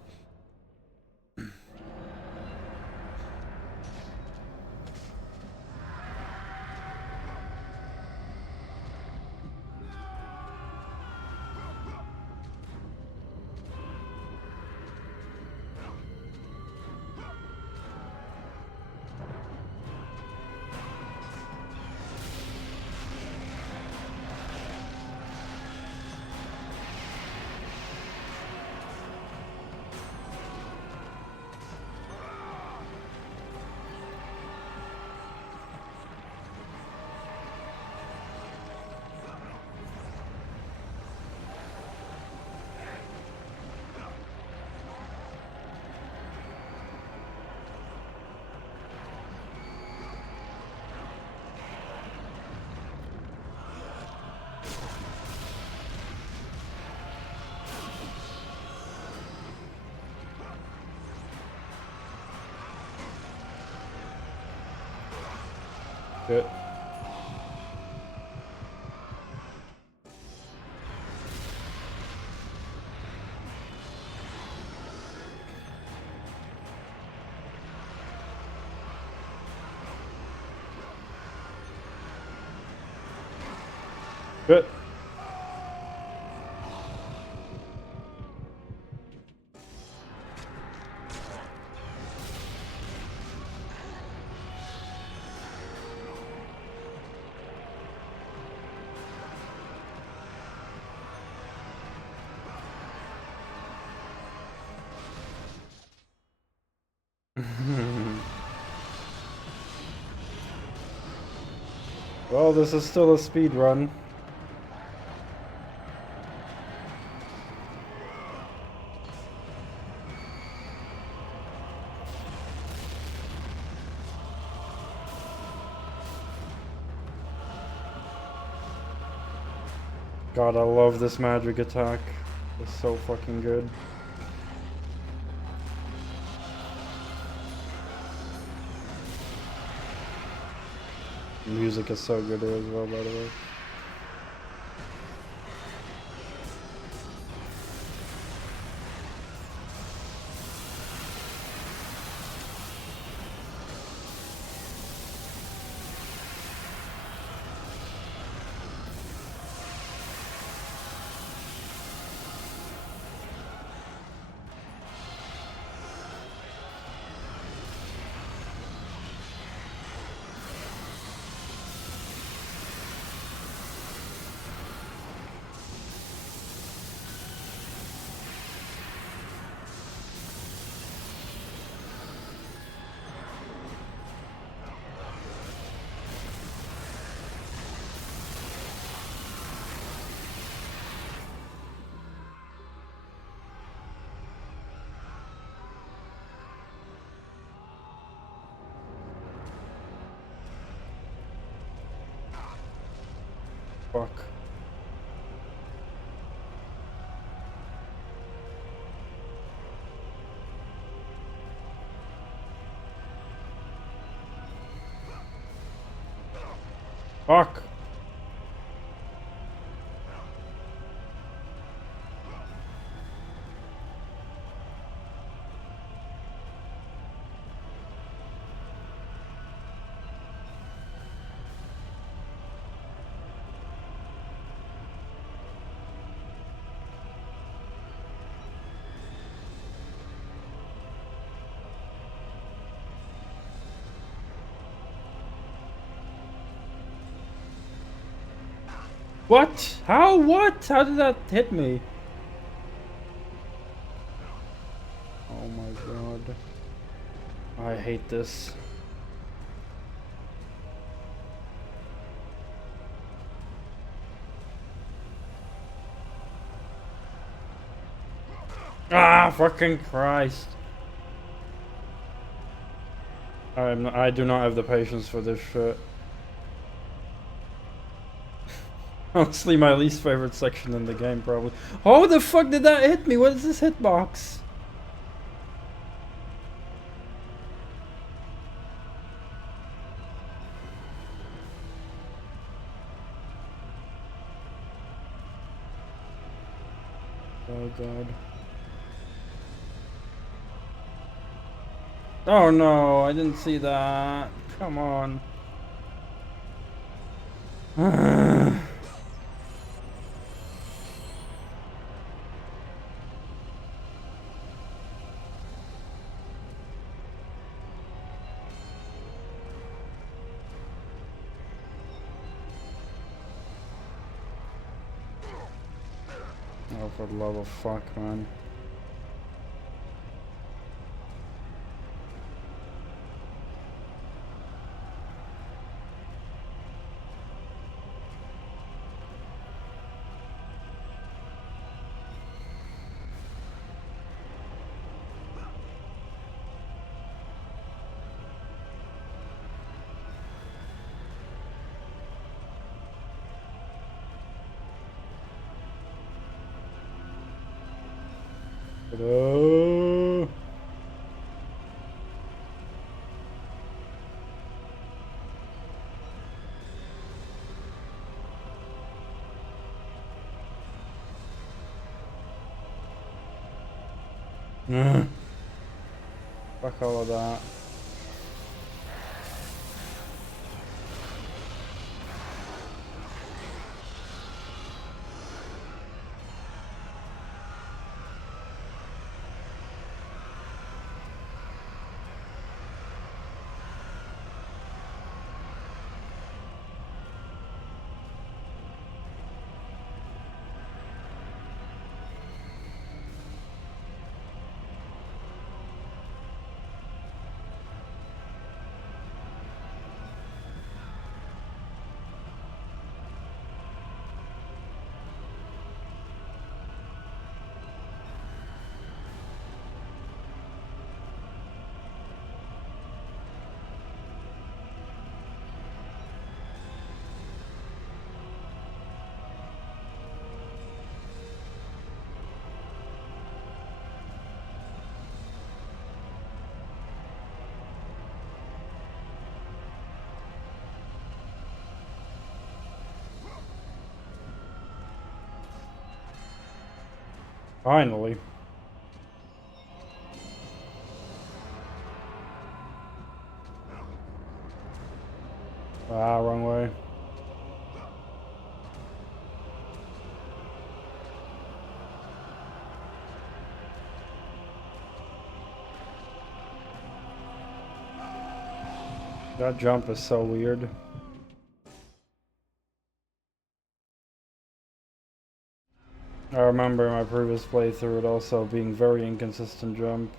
Good. Good. Well, this is still a speed run. God, I love this magic attack. It's so fucking good. The music is so good here as well, by the way. Fuck. Fuck. What? How? What? How did that hit me? Oh my god. I hate this. Ah, fucking Christ. I do not have the patience for this shit. Honestly, my least favorite section in the game, probably. How the fuck did that hit me? What is this hitbox? Oh god. Oh no, I didn't see that. Come on. Oh, for the love of fuck, man. Hello? Fuck all of that. Finally. Ah, wrong way. That jump is so weird. I remember my previous playthrough it also being very inconsistent jump.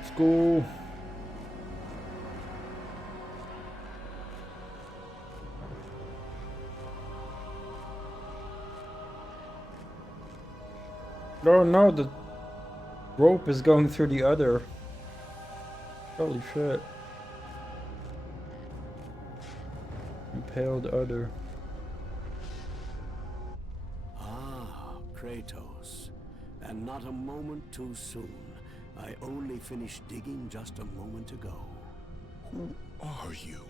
Let's go. Oh no, the rope is going through the other. Holy shit. Impaled udder. Ah, Kratos. And not a moment too soon. I only finished digging just a moment ago. Who are you?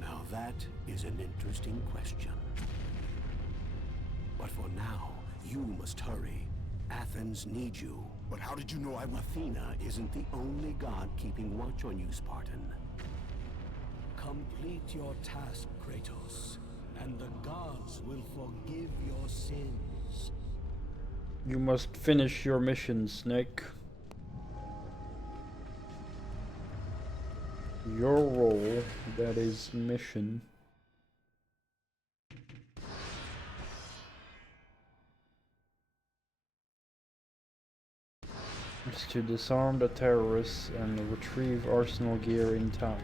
Now that is an interesting question. But for now, you must hurry. Athens needs you. But how did you know I was... Athena isn't the only god keeping watch on you, Spartan. Complete your task, Kratos, and the gods will forgive your sins. You must finish your mission, Snake. Your role, that is mission. Is to disarm the terrorists and retrieve arsenal gear intact.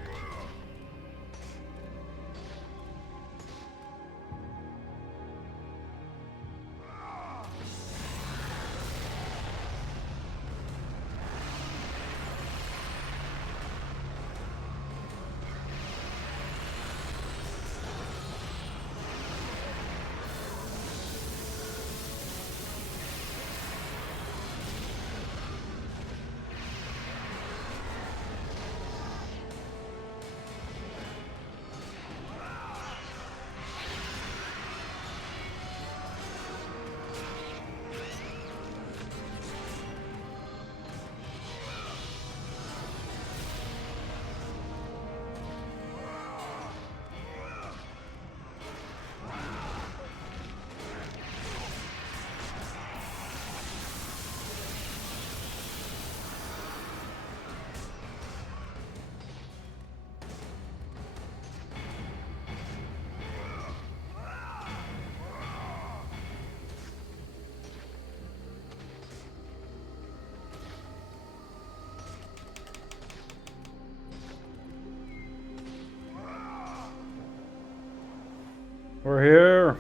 We're here.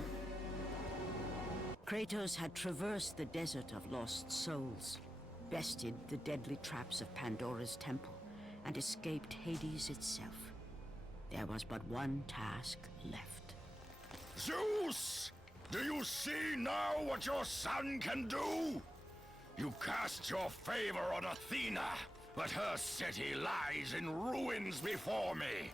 Kratos had traversed the desert of lost souls, bested the deadly traps of Pandora's temple, and escaped Hades itself. There was but one task left. Zeus! Do you see now what your son can do? You cast your favor on Athena, but her city lies in ruins before me.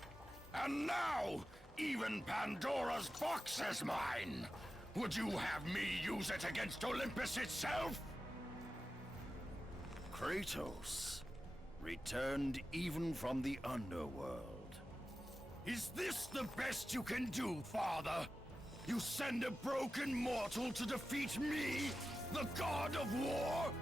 And now, even Pandora's box is mine. Would you have me use it against Olympus itself? Kratos, returned even from the underworld. Is this the best you can do, Father? You send a broken mortal to defeat me, the god of war?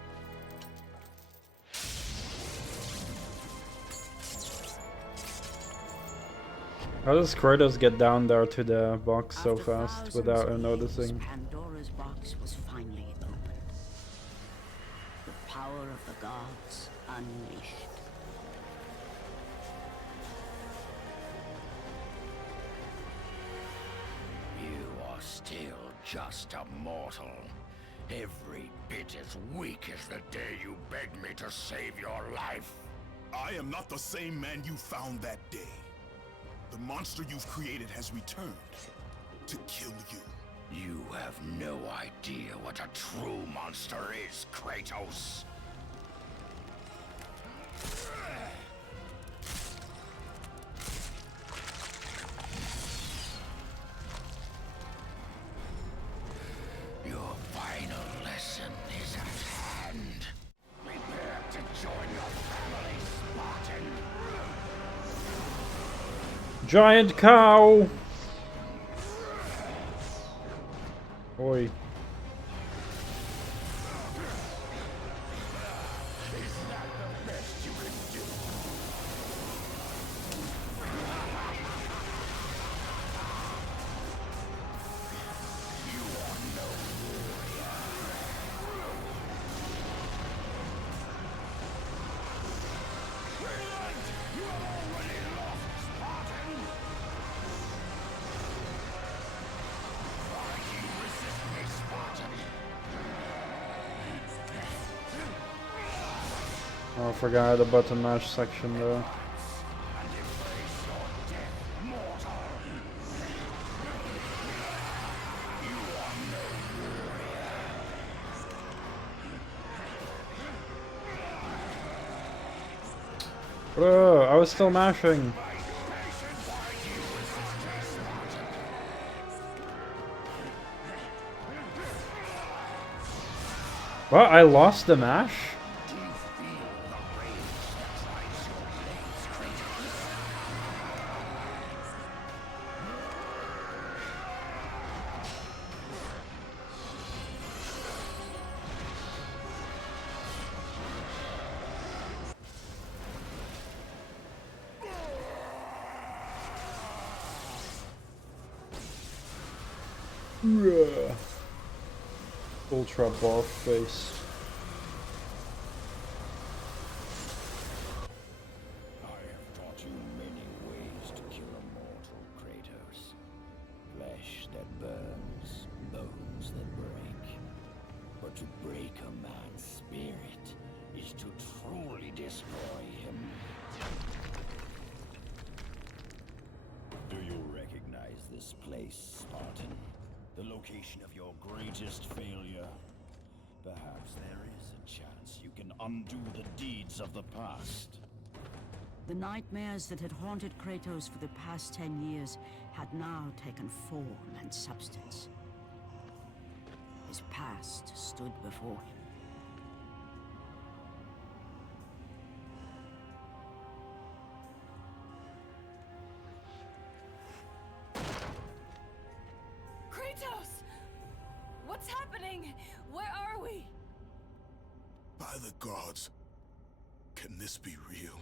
How does Kratos get down there to the box so After fast thousands without of noticing? years, Pandora's box was finally opened. The power of the gods unleashed. You are still just a mortal. Every bit as weak as the day you begged me to save your life. I am not the same man you found that day. The monster you've created has returned to kill you. You have no idea what a true monster is, Kratos. Your final lesson is at hand. Prepare to join your family, Spartan. Giant cow! Oi. Oh, I forgot the button mash section though. Bro, I was still mashing. What? I lost the mash? Ultra barf face. I have taught you many ways to kill a mortal, Kratos. Flesh that burns, bones that break. But to break a man's spirit is to truly destroy him. Do you recognize this place, Spartan? The location of your greatest failure? Perhaps there is a chance you can undo the deeds of the past. The nightmares that had haunted Kratos for the past 10 years had now taken form and substance. His past stood before him. Kratos! What's happening? Where are we? By the gods, can this be real?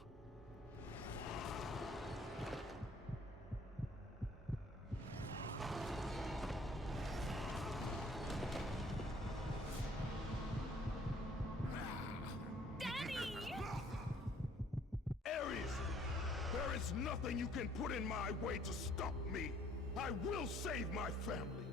Daddy! Ares, there is nothing you can put in my way to stop me. I will save my family.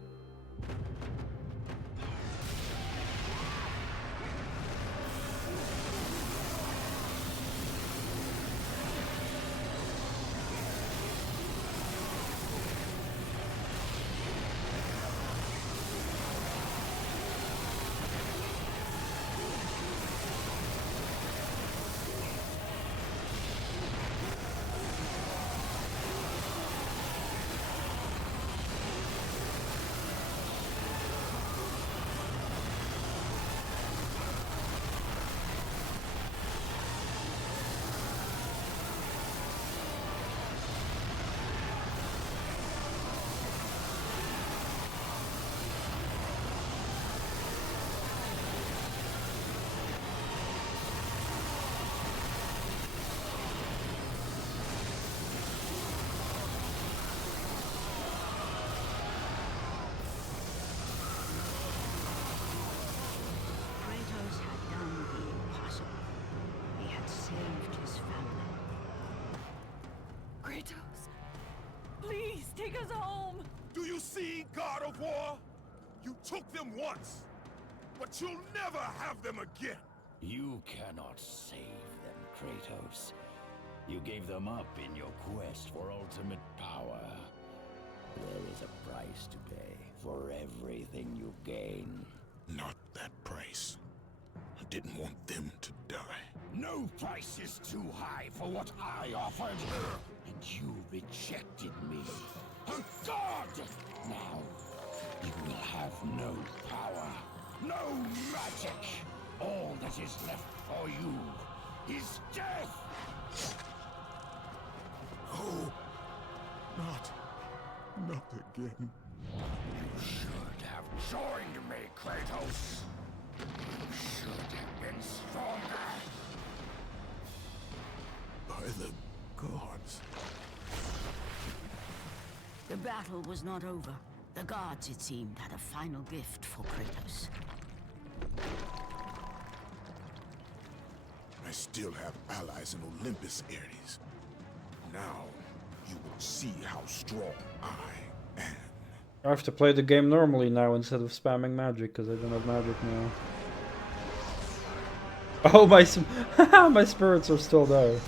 Kratos had done the impossible. He had saved his family. Kratos, please take us home. Do you see, God of War? You took them once, but you'll never have them again. You cannot save them, Kratos. You gave them up in your quest for ultimate power. There is a price to pay for everything you gain. Not that price. I didn't want them to die. No price is too high for what I offered. And you rejected me. A god! Now, you will have no power, no magic. All that is left for you is death! Oh, not again. You should have joined me, Kratos. You should have been stronger. By the gods. The battle was not over. The gods, it seemed, had a final gift for Kratos. I still have allies in Olympus, Ares. Now, you will see how strong I am. I have to play the game normally now instead of spamming magic because I don't have magic now. Oh, my spirits are still there.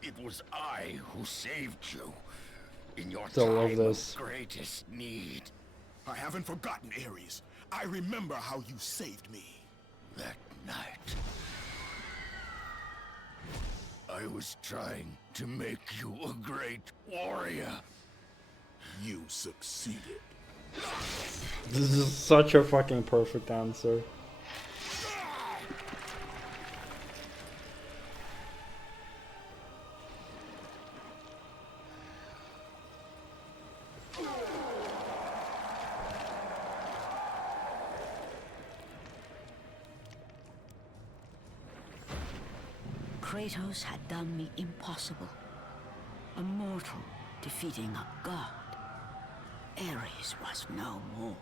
It was I who saved you in your Still love time this. of greatest need. I haven't forgotten, Ares. I remember how you saved me. That night, I was trying to make you a great warrior. You succeeded. This is such a fucking perfect answer. Kratos had done the impossible. A mortal defeating a god. Ares was no more.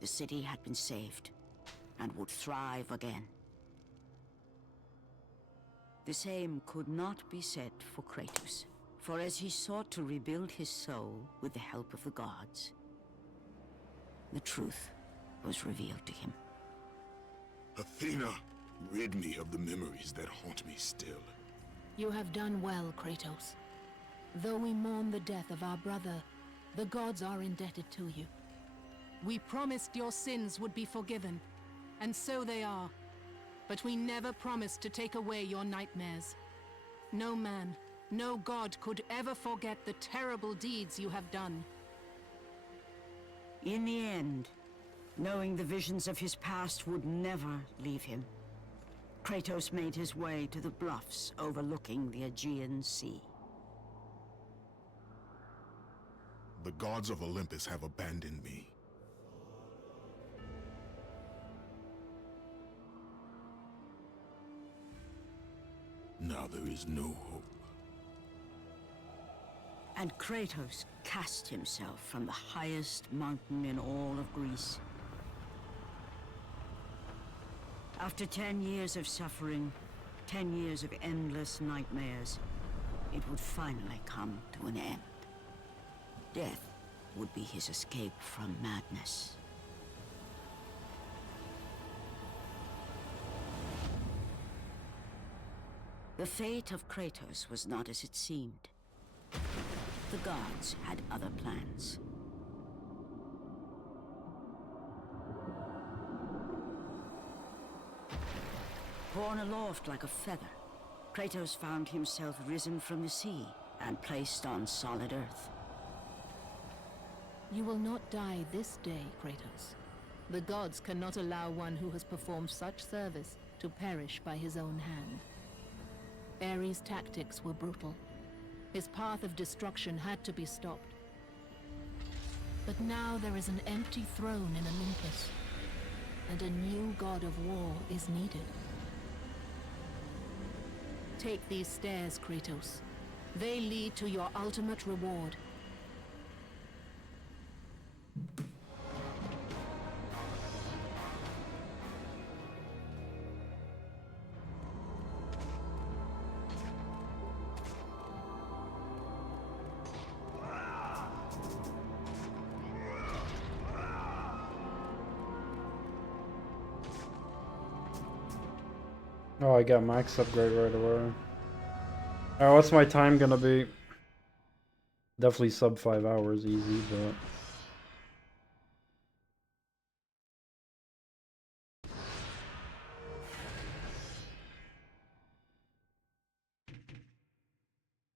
The city had been saved, and would thrive again. The same could not be said for Kratos, for as he sought to rebuild his soul with the help of the gods, the truth was revealed to him. Athena, rid me of the memories that haunt me still. You have done well, Kratos. Though we mourn the death of our brother, the gods are indebted to you. We promised your sins would be forgiven, and so they are. But we never promised to take away your nightmares. No man, no god could ever forget the terrible deeds you have done. In the end, knowing the visions of his past would never leave him, Kratos made his way to the bluffs overlooking the Aegean Sea. The gods of Olympus have abandoned me. Now there is no hope. And Kratos cast himself from the highest mountain in all of Greece. After 10 years of suffering, 10 years of endless nightmares, it would finally come to an end. Death would be his escape from madness. The fate of Kratos was not as it seemed. The gods had other plans. Borne aloft like a feather, Kratos found himself risen from the sea and placed on solid earth. You will not die this day, Kratos. The gods cannot allow one who has performed such service to perish by his own hand. Ares' tactics were brutal. His path of destruction had to be stopped. But now there is an empty throne in Olympus, and a new god of war is needed. Take these stairs, Kratos. They lead to your ultimate reward. Oh, I got max upgrade right away. Alright, what's my time gonna be? Definitely sub 5 hours, easy, but...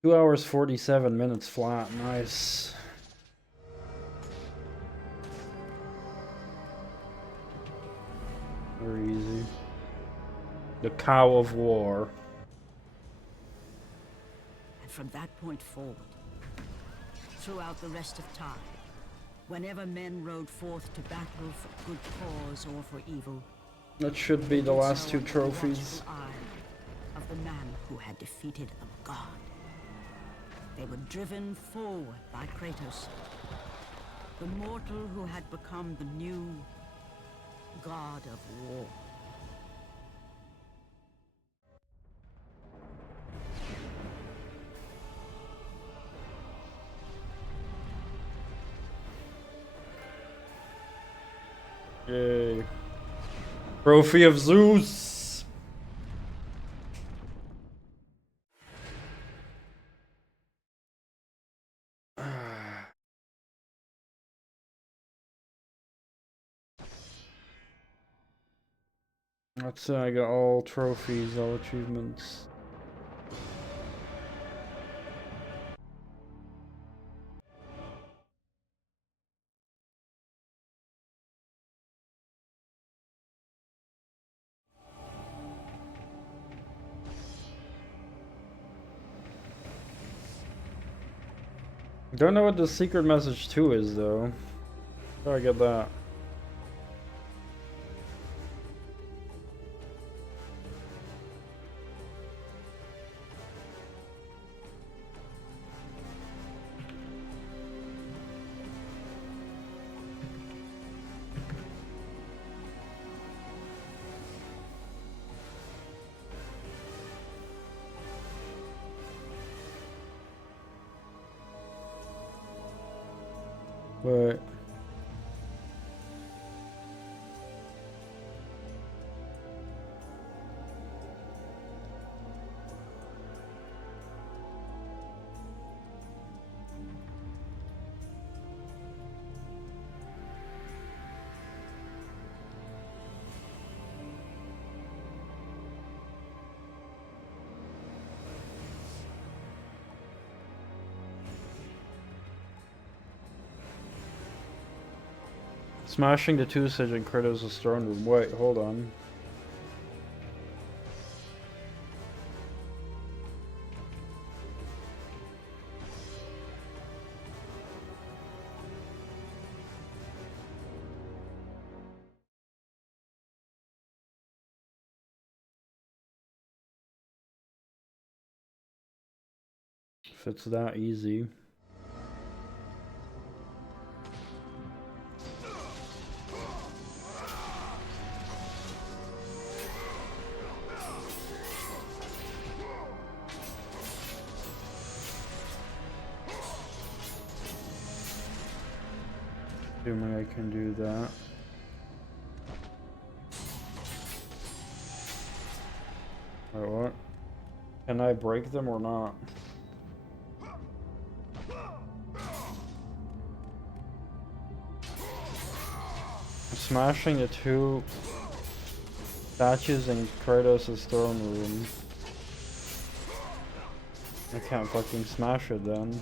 Two hours 47 minutes flat, nice. Very easy. The cow of war. And from that point forward, throughout the rest of time, whenever men rode forth to battle for good cause or for evil, That should be the last two trophies. eye of the man who had defeated a god. They were driven forward by Kratos, the mortal who had become the new god of war. Yay. Trophy of Zeus! That's it, I got all trophies, all achievements. Don't know what the secret message 2 is though. How do I get that? But smashing the two-stage in Kratos' throne room. Wait, hold on. If it's that easy. Assuming I can do that. Wait, what? Can I break them or not? I'm smashing the two statues in Kratos' throne room. I can't fucking smash it then.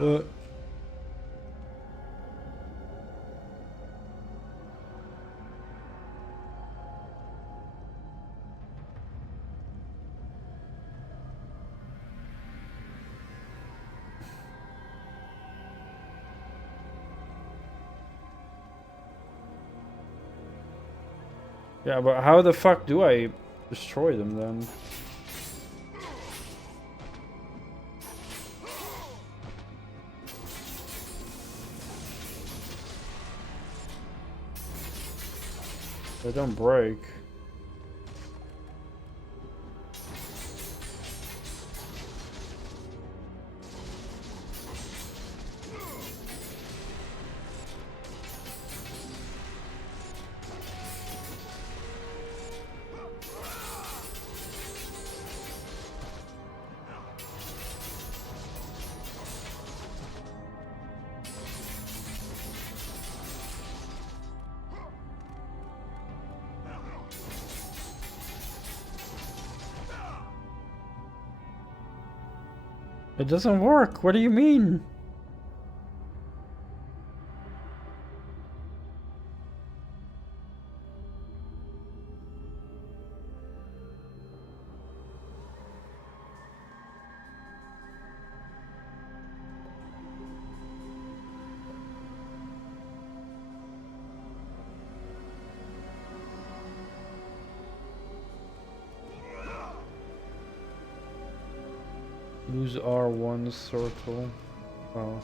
What? Yeah, but how the fuck do I destroy them then? They don't break. It doesn't work. What do you mean? Use R1 circle. Oh.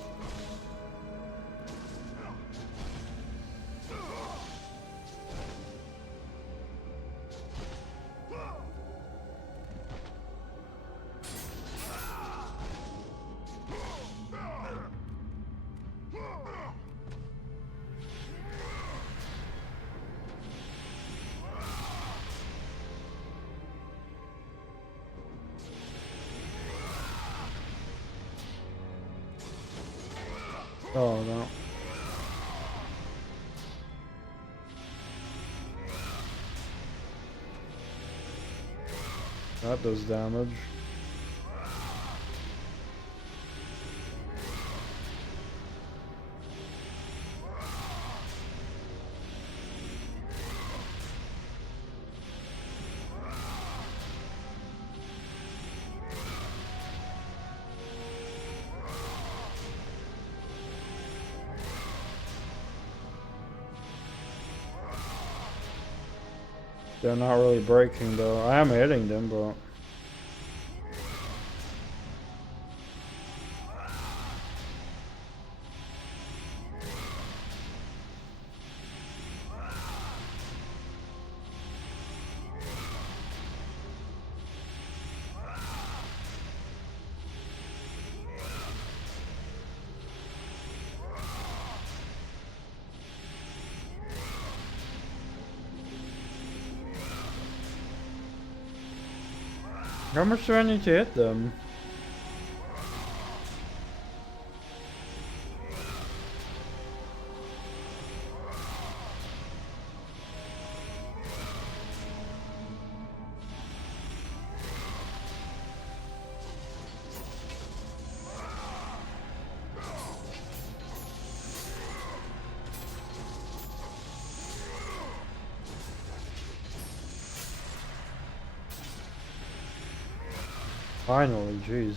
Oh no. That does damage. They're not really breaking though. I am hitting them, but... How much do I need to hit them? Finally, jeez.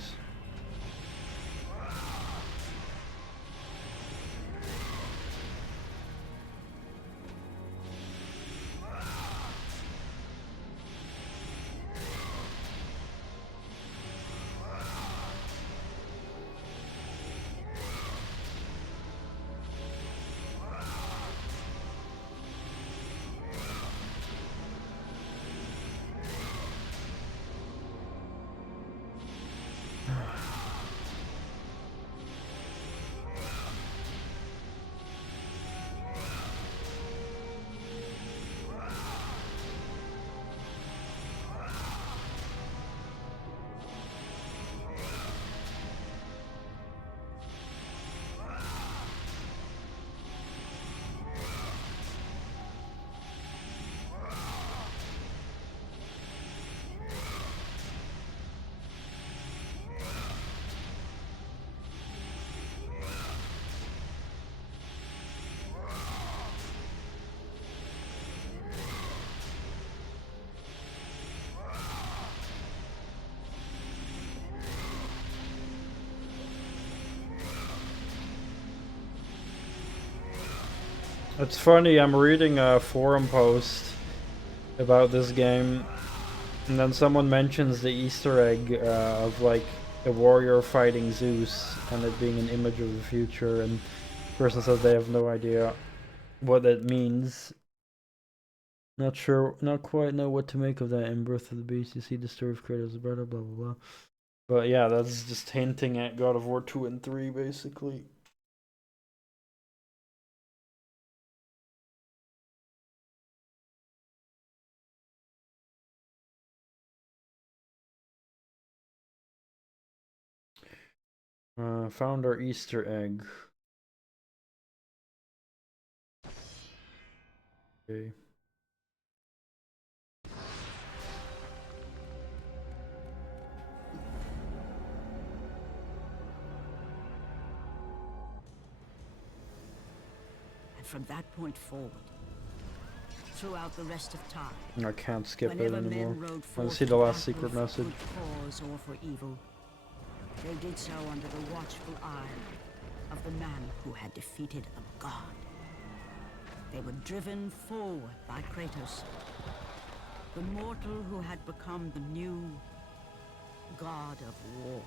It's funny, I'm reading a forum post about this game, and then someone mentions the Easter egg of like a warrior fighting Zeus, and it being an image of the future, and the person says they have no idea what that means. Not sure, not quite know what to make of that. In Birth of the Beast, you see the story of Kratos' brother, blah blah blah. But yeah, that's just hinting at God of War 2 and 3, basically. Found our Easter egg. Okay. And from that point forward, throughout the rest of time, I can't skip it whenever anymore. men rode Let's forth see the to last battle secret for message. good cause or for evil, they did so under the watchful eye of the man who had defeated a god. They were driven forward by Kratos, the mortal who had become the new god of war.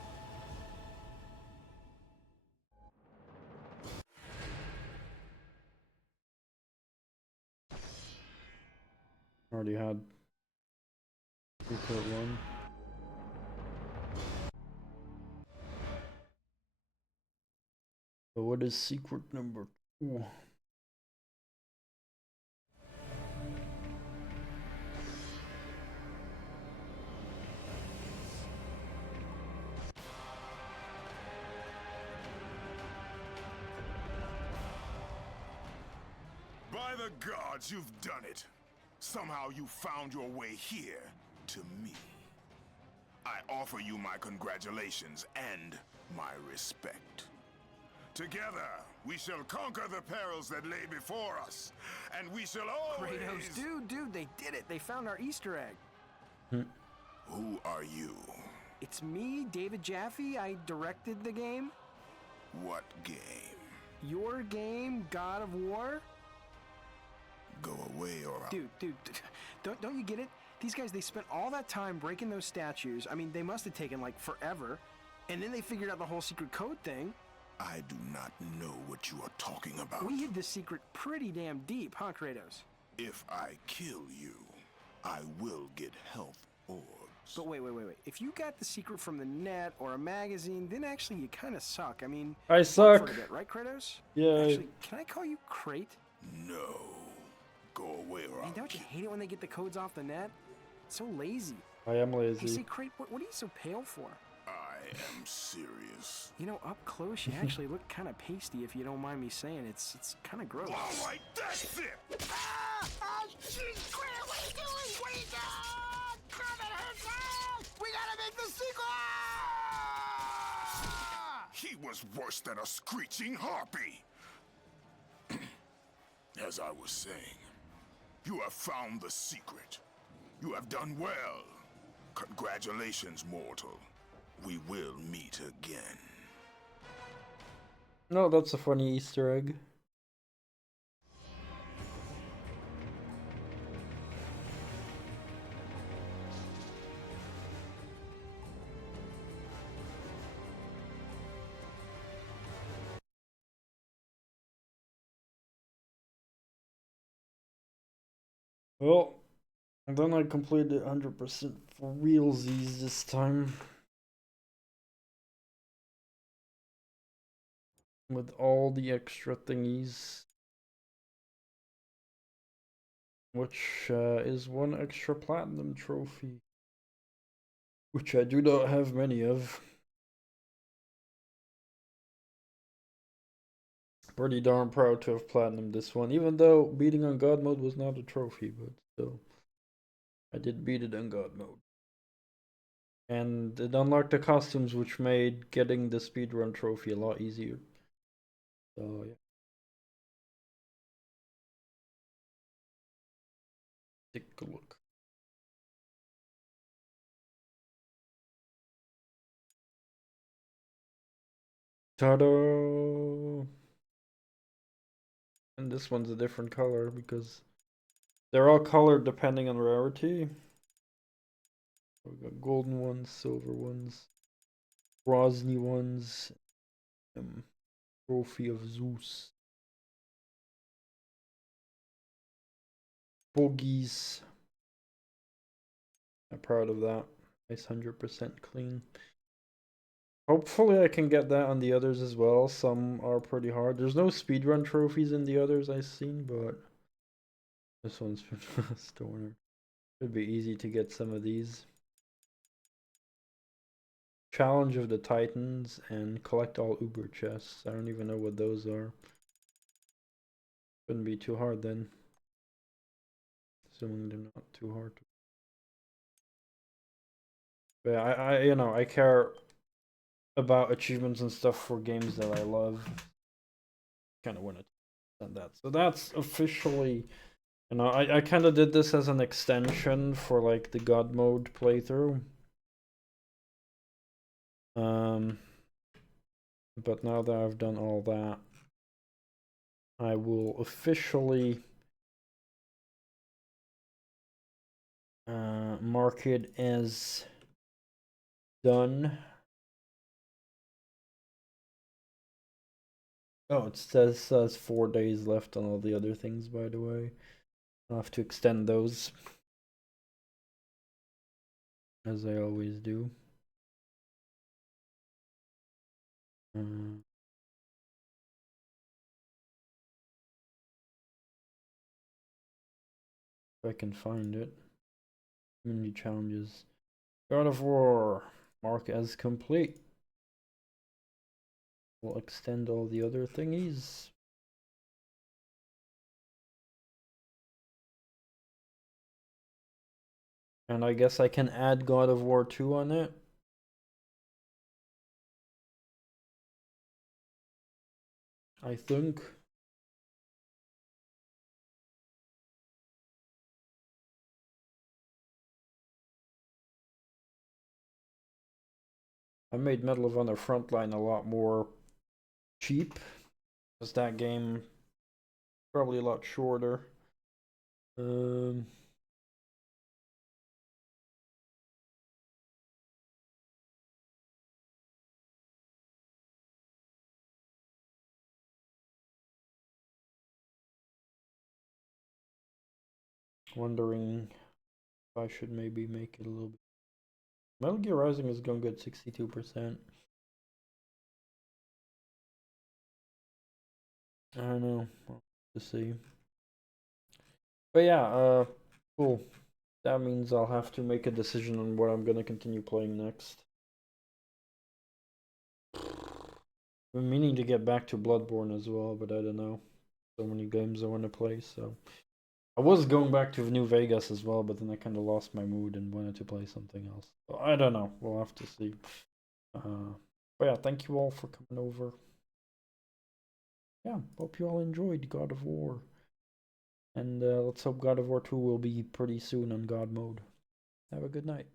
Already had secret one. So what is secret number 2? By the gods, you've done it. Somehow you found your way here to me. I offer you my congratulations and my respect. Together, we shall conquer the perils that lay before us, and we shall always... Kratos, dude, they did it. They found our Easter egg. Who are you? It's me, David Jaffe. I directed the game. What game? Your game, God of War? Go away or I'll... Dude, don't you get it? These guys, they spent all that time breaking those statues. I mean, they must have taken, like, forever. And then they figured out the whole secret code thing. I do not know what you are talking about. We hid this secret pretty damn deep, huh, Kratos? If I kill you, I will get health orbs. But wait. If you got the secret from the net or a magazine, then actually you kind of suck. I mean... I suck! For a bit, right, Kratos? Yeah. Actually, can I call you Crate? No. Go away or Man, don't you hate it when they get the codes off the net? It's so lazy. I am lazy. Hey, say, Crate, what are you so pale for? I am serious. You know, up close, you actually look kind of pasty, if you don't mind me saying. It's kind of gross. All right, that's it! Oh, jeez, Grant, what are you doing? What are you doing? Grab it, Hercules! We gotta make the sequel! He was worse than a screeching harpy. As I was saying, you have found the secret. You have done well. Congratulations, mortal. We will meet again. No, that's a funny Easter egg. Well, and then I completed 100% for realsies this time. With all the extra thingies. Which is one extra platinum trophy. Which I do not have many of. Pretty darn proud to have platinum this one, even though beating on God mode was not a trophy, but still. I did beat it on God mode. And it unlocked the costumes, which made getting the speedrun trophy a lot easier. So yeah. Take a look. Ta-da! And this one's a different color because they're all colored depending on rarity. We've got golden ones, silver ones, Rosny ones, Trophy of Zeus, Bogies. I'm proud of that. Nice 100% clean. Hopefully I can get that on the others as well. Some are pretty hard. There's no speedrun trophies in the others I've seen, but this one's Stoner. Should be easy to get some of these. Challenge of the Titans and collect all Uber chests. I don't even know what those are. Shouldn't be too hard then. Assuming they're not too hard. But I care about achievements and stuff for games that I love. Kind of want to send that. So that's officially, I kind of did this as an extension for like the God mode playthrough. But now that I've done all that, I will officially mark it as done. Oh, it says 4 days left on all the other things, by the way. I'll have to extend those, as I always do. If I can find it. Community challenges. God of War. Mark as complete. We'll extend all the other thingies. And I guess I can add God of War 2 on it. I think. I made Medal of Honor Frontline a lot more cheap, because that game probably a lot shorter. Wondering if I should maybe make it a little bit. Metal Gear Rising is going good, 62%. I don't know. We'll have to see. But yeah, cool. That means I'll have to make a decision on what I'm gonna continue playing next. I'm meaning to get back to Bloodborne as well, but I don't know. So many games I want to play, so. I was going back to New Vegas as well, but then I kind of lost my mood and wanted to play something else. So I don't know. We'll have to see. But yeah, thank you all for coming over. Yeah, hope you all enjoyed God of War. And let's hope God of War 2 will be pretty soon on God mode. Have a good night.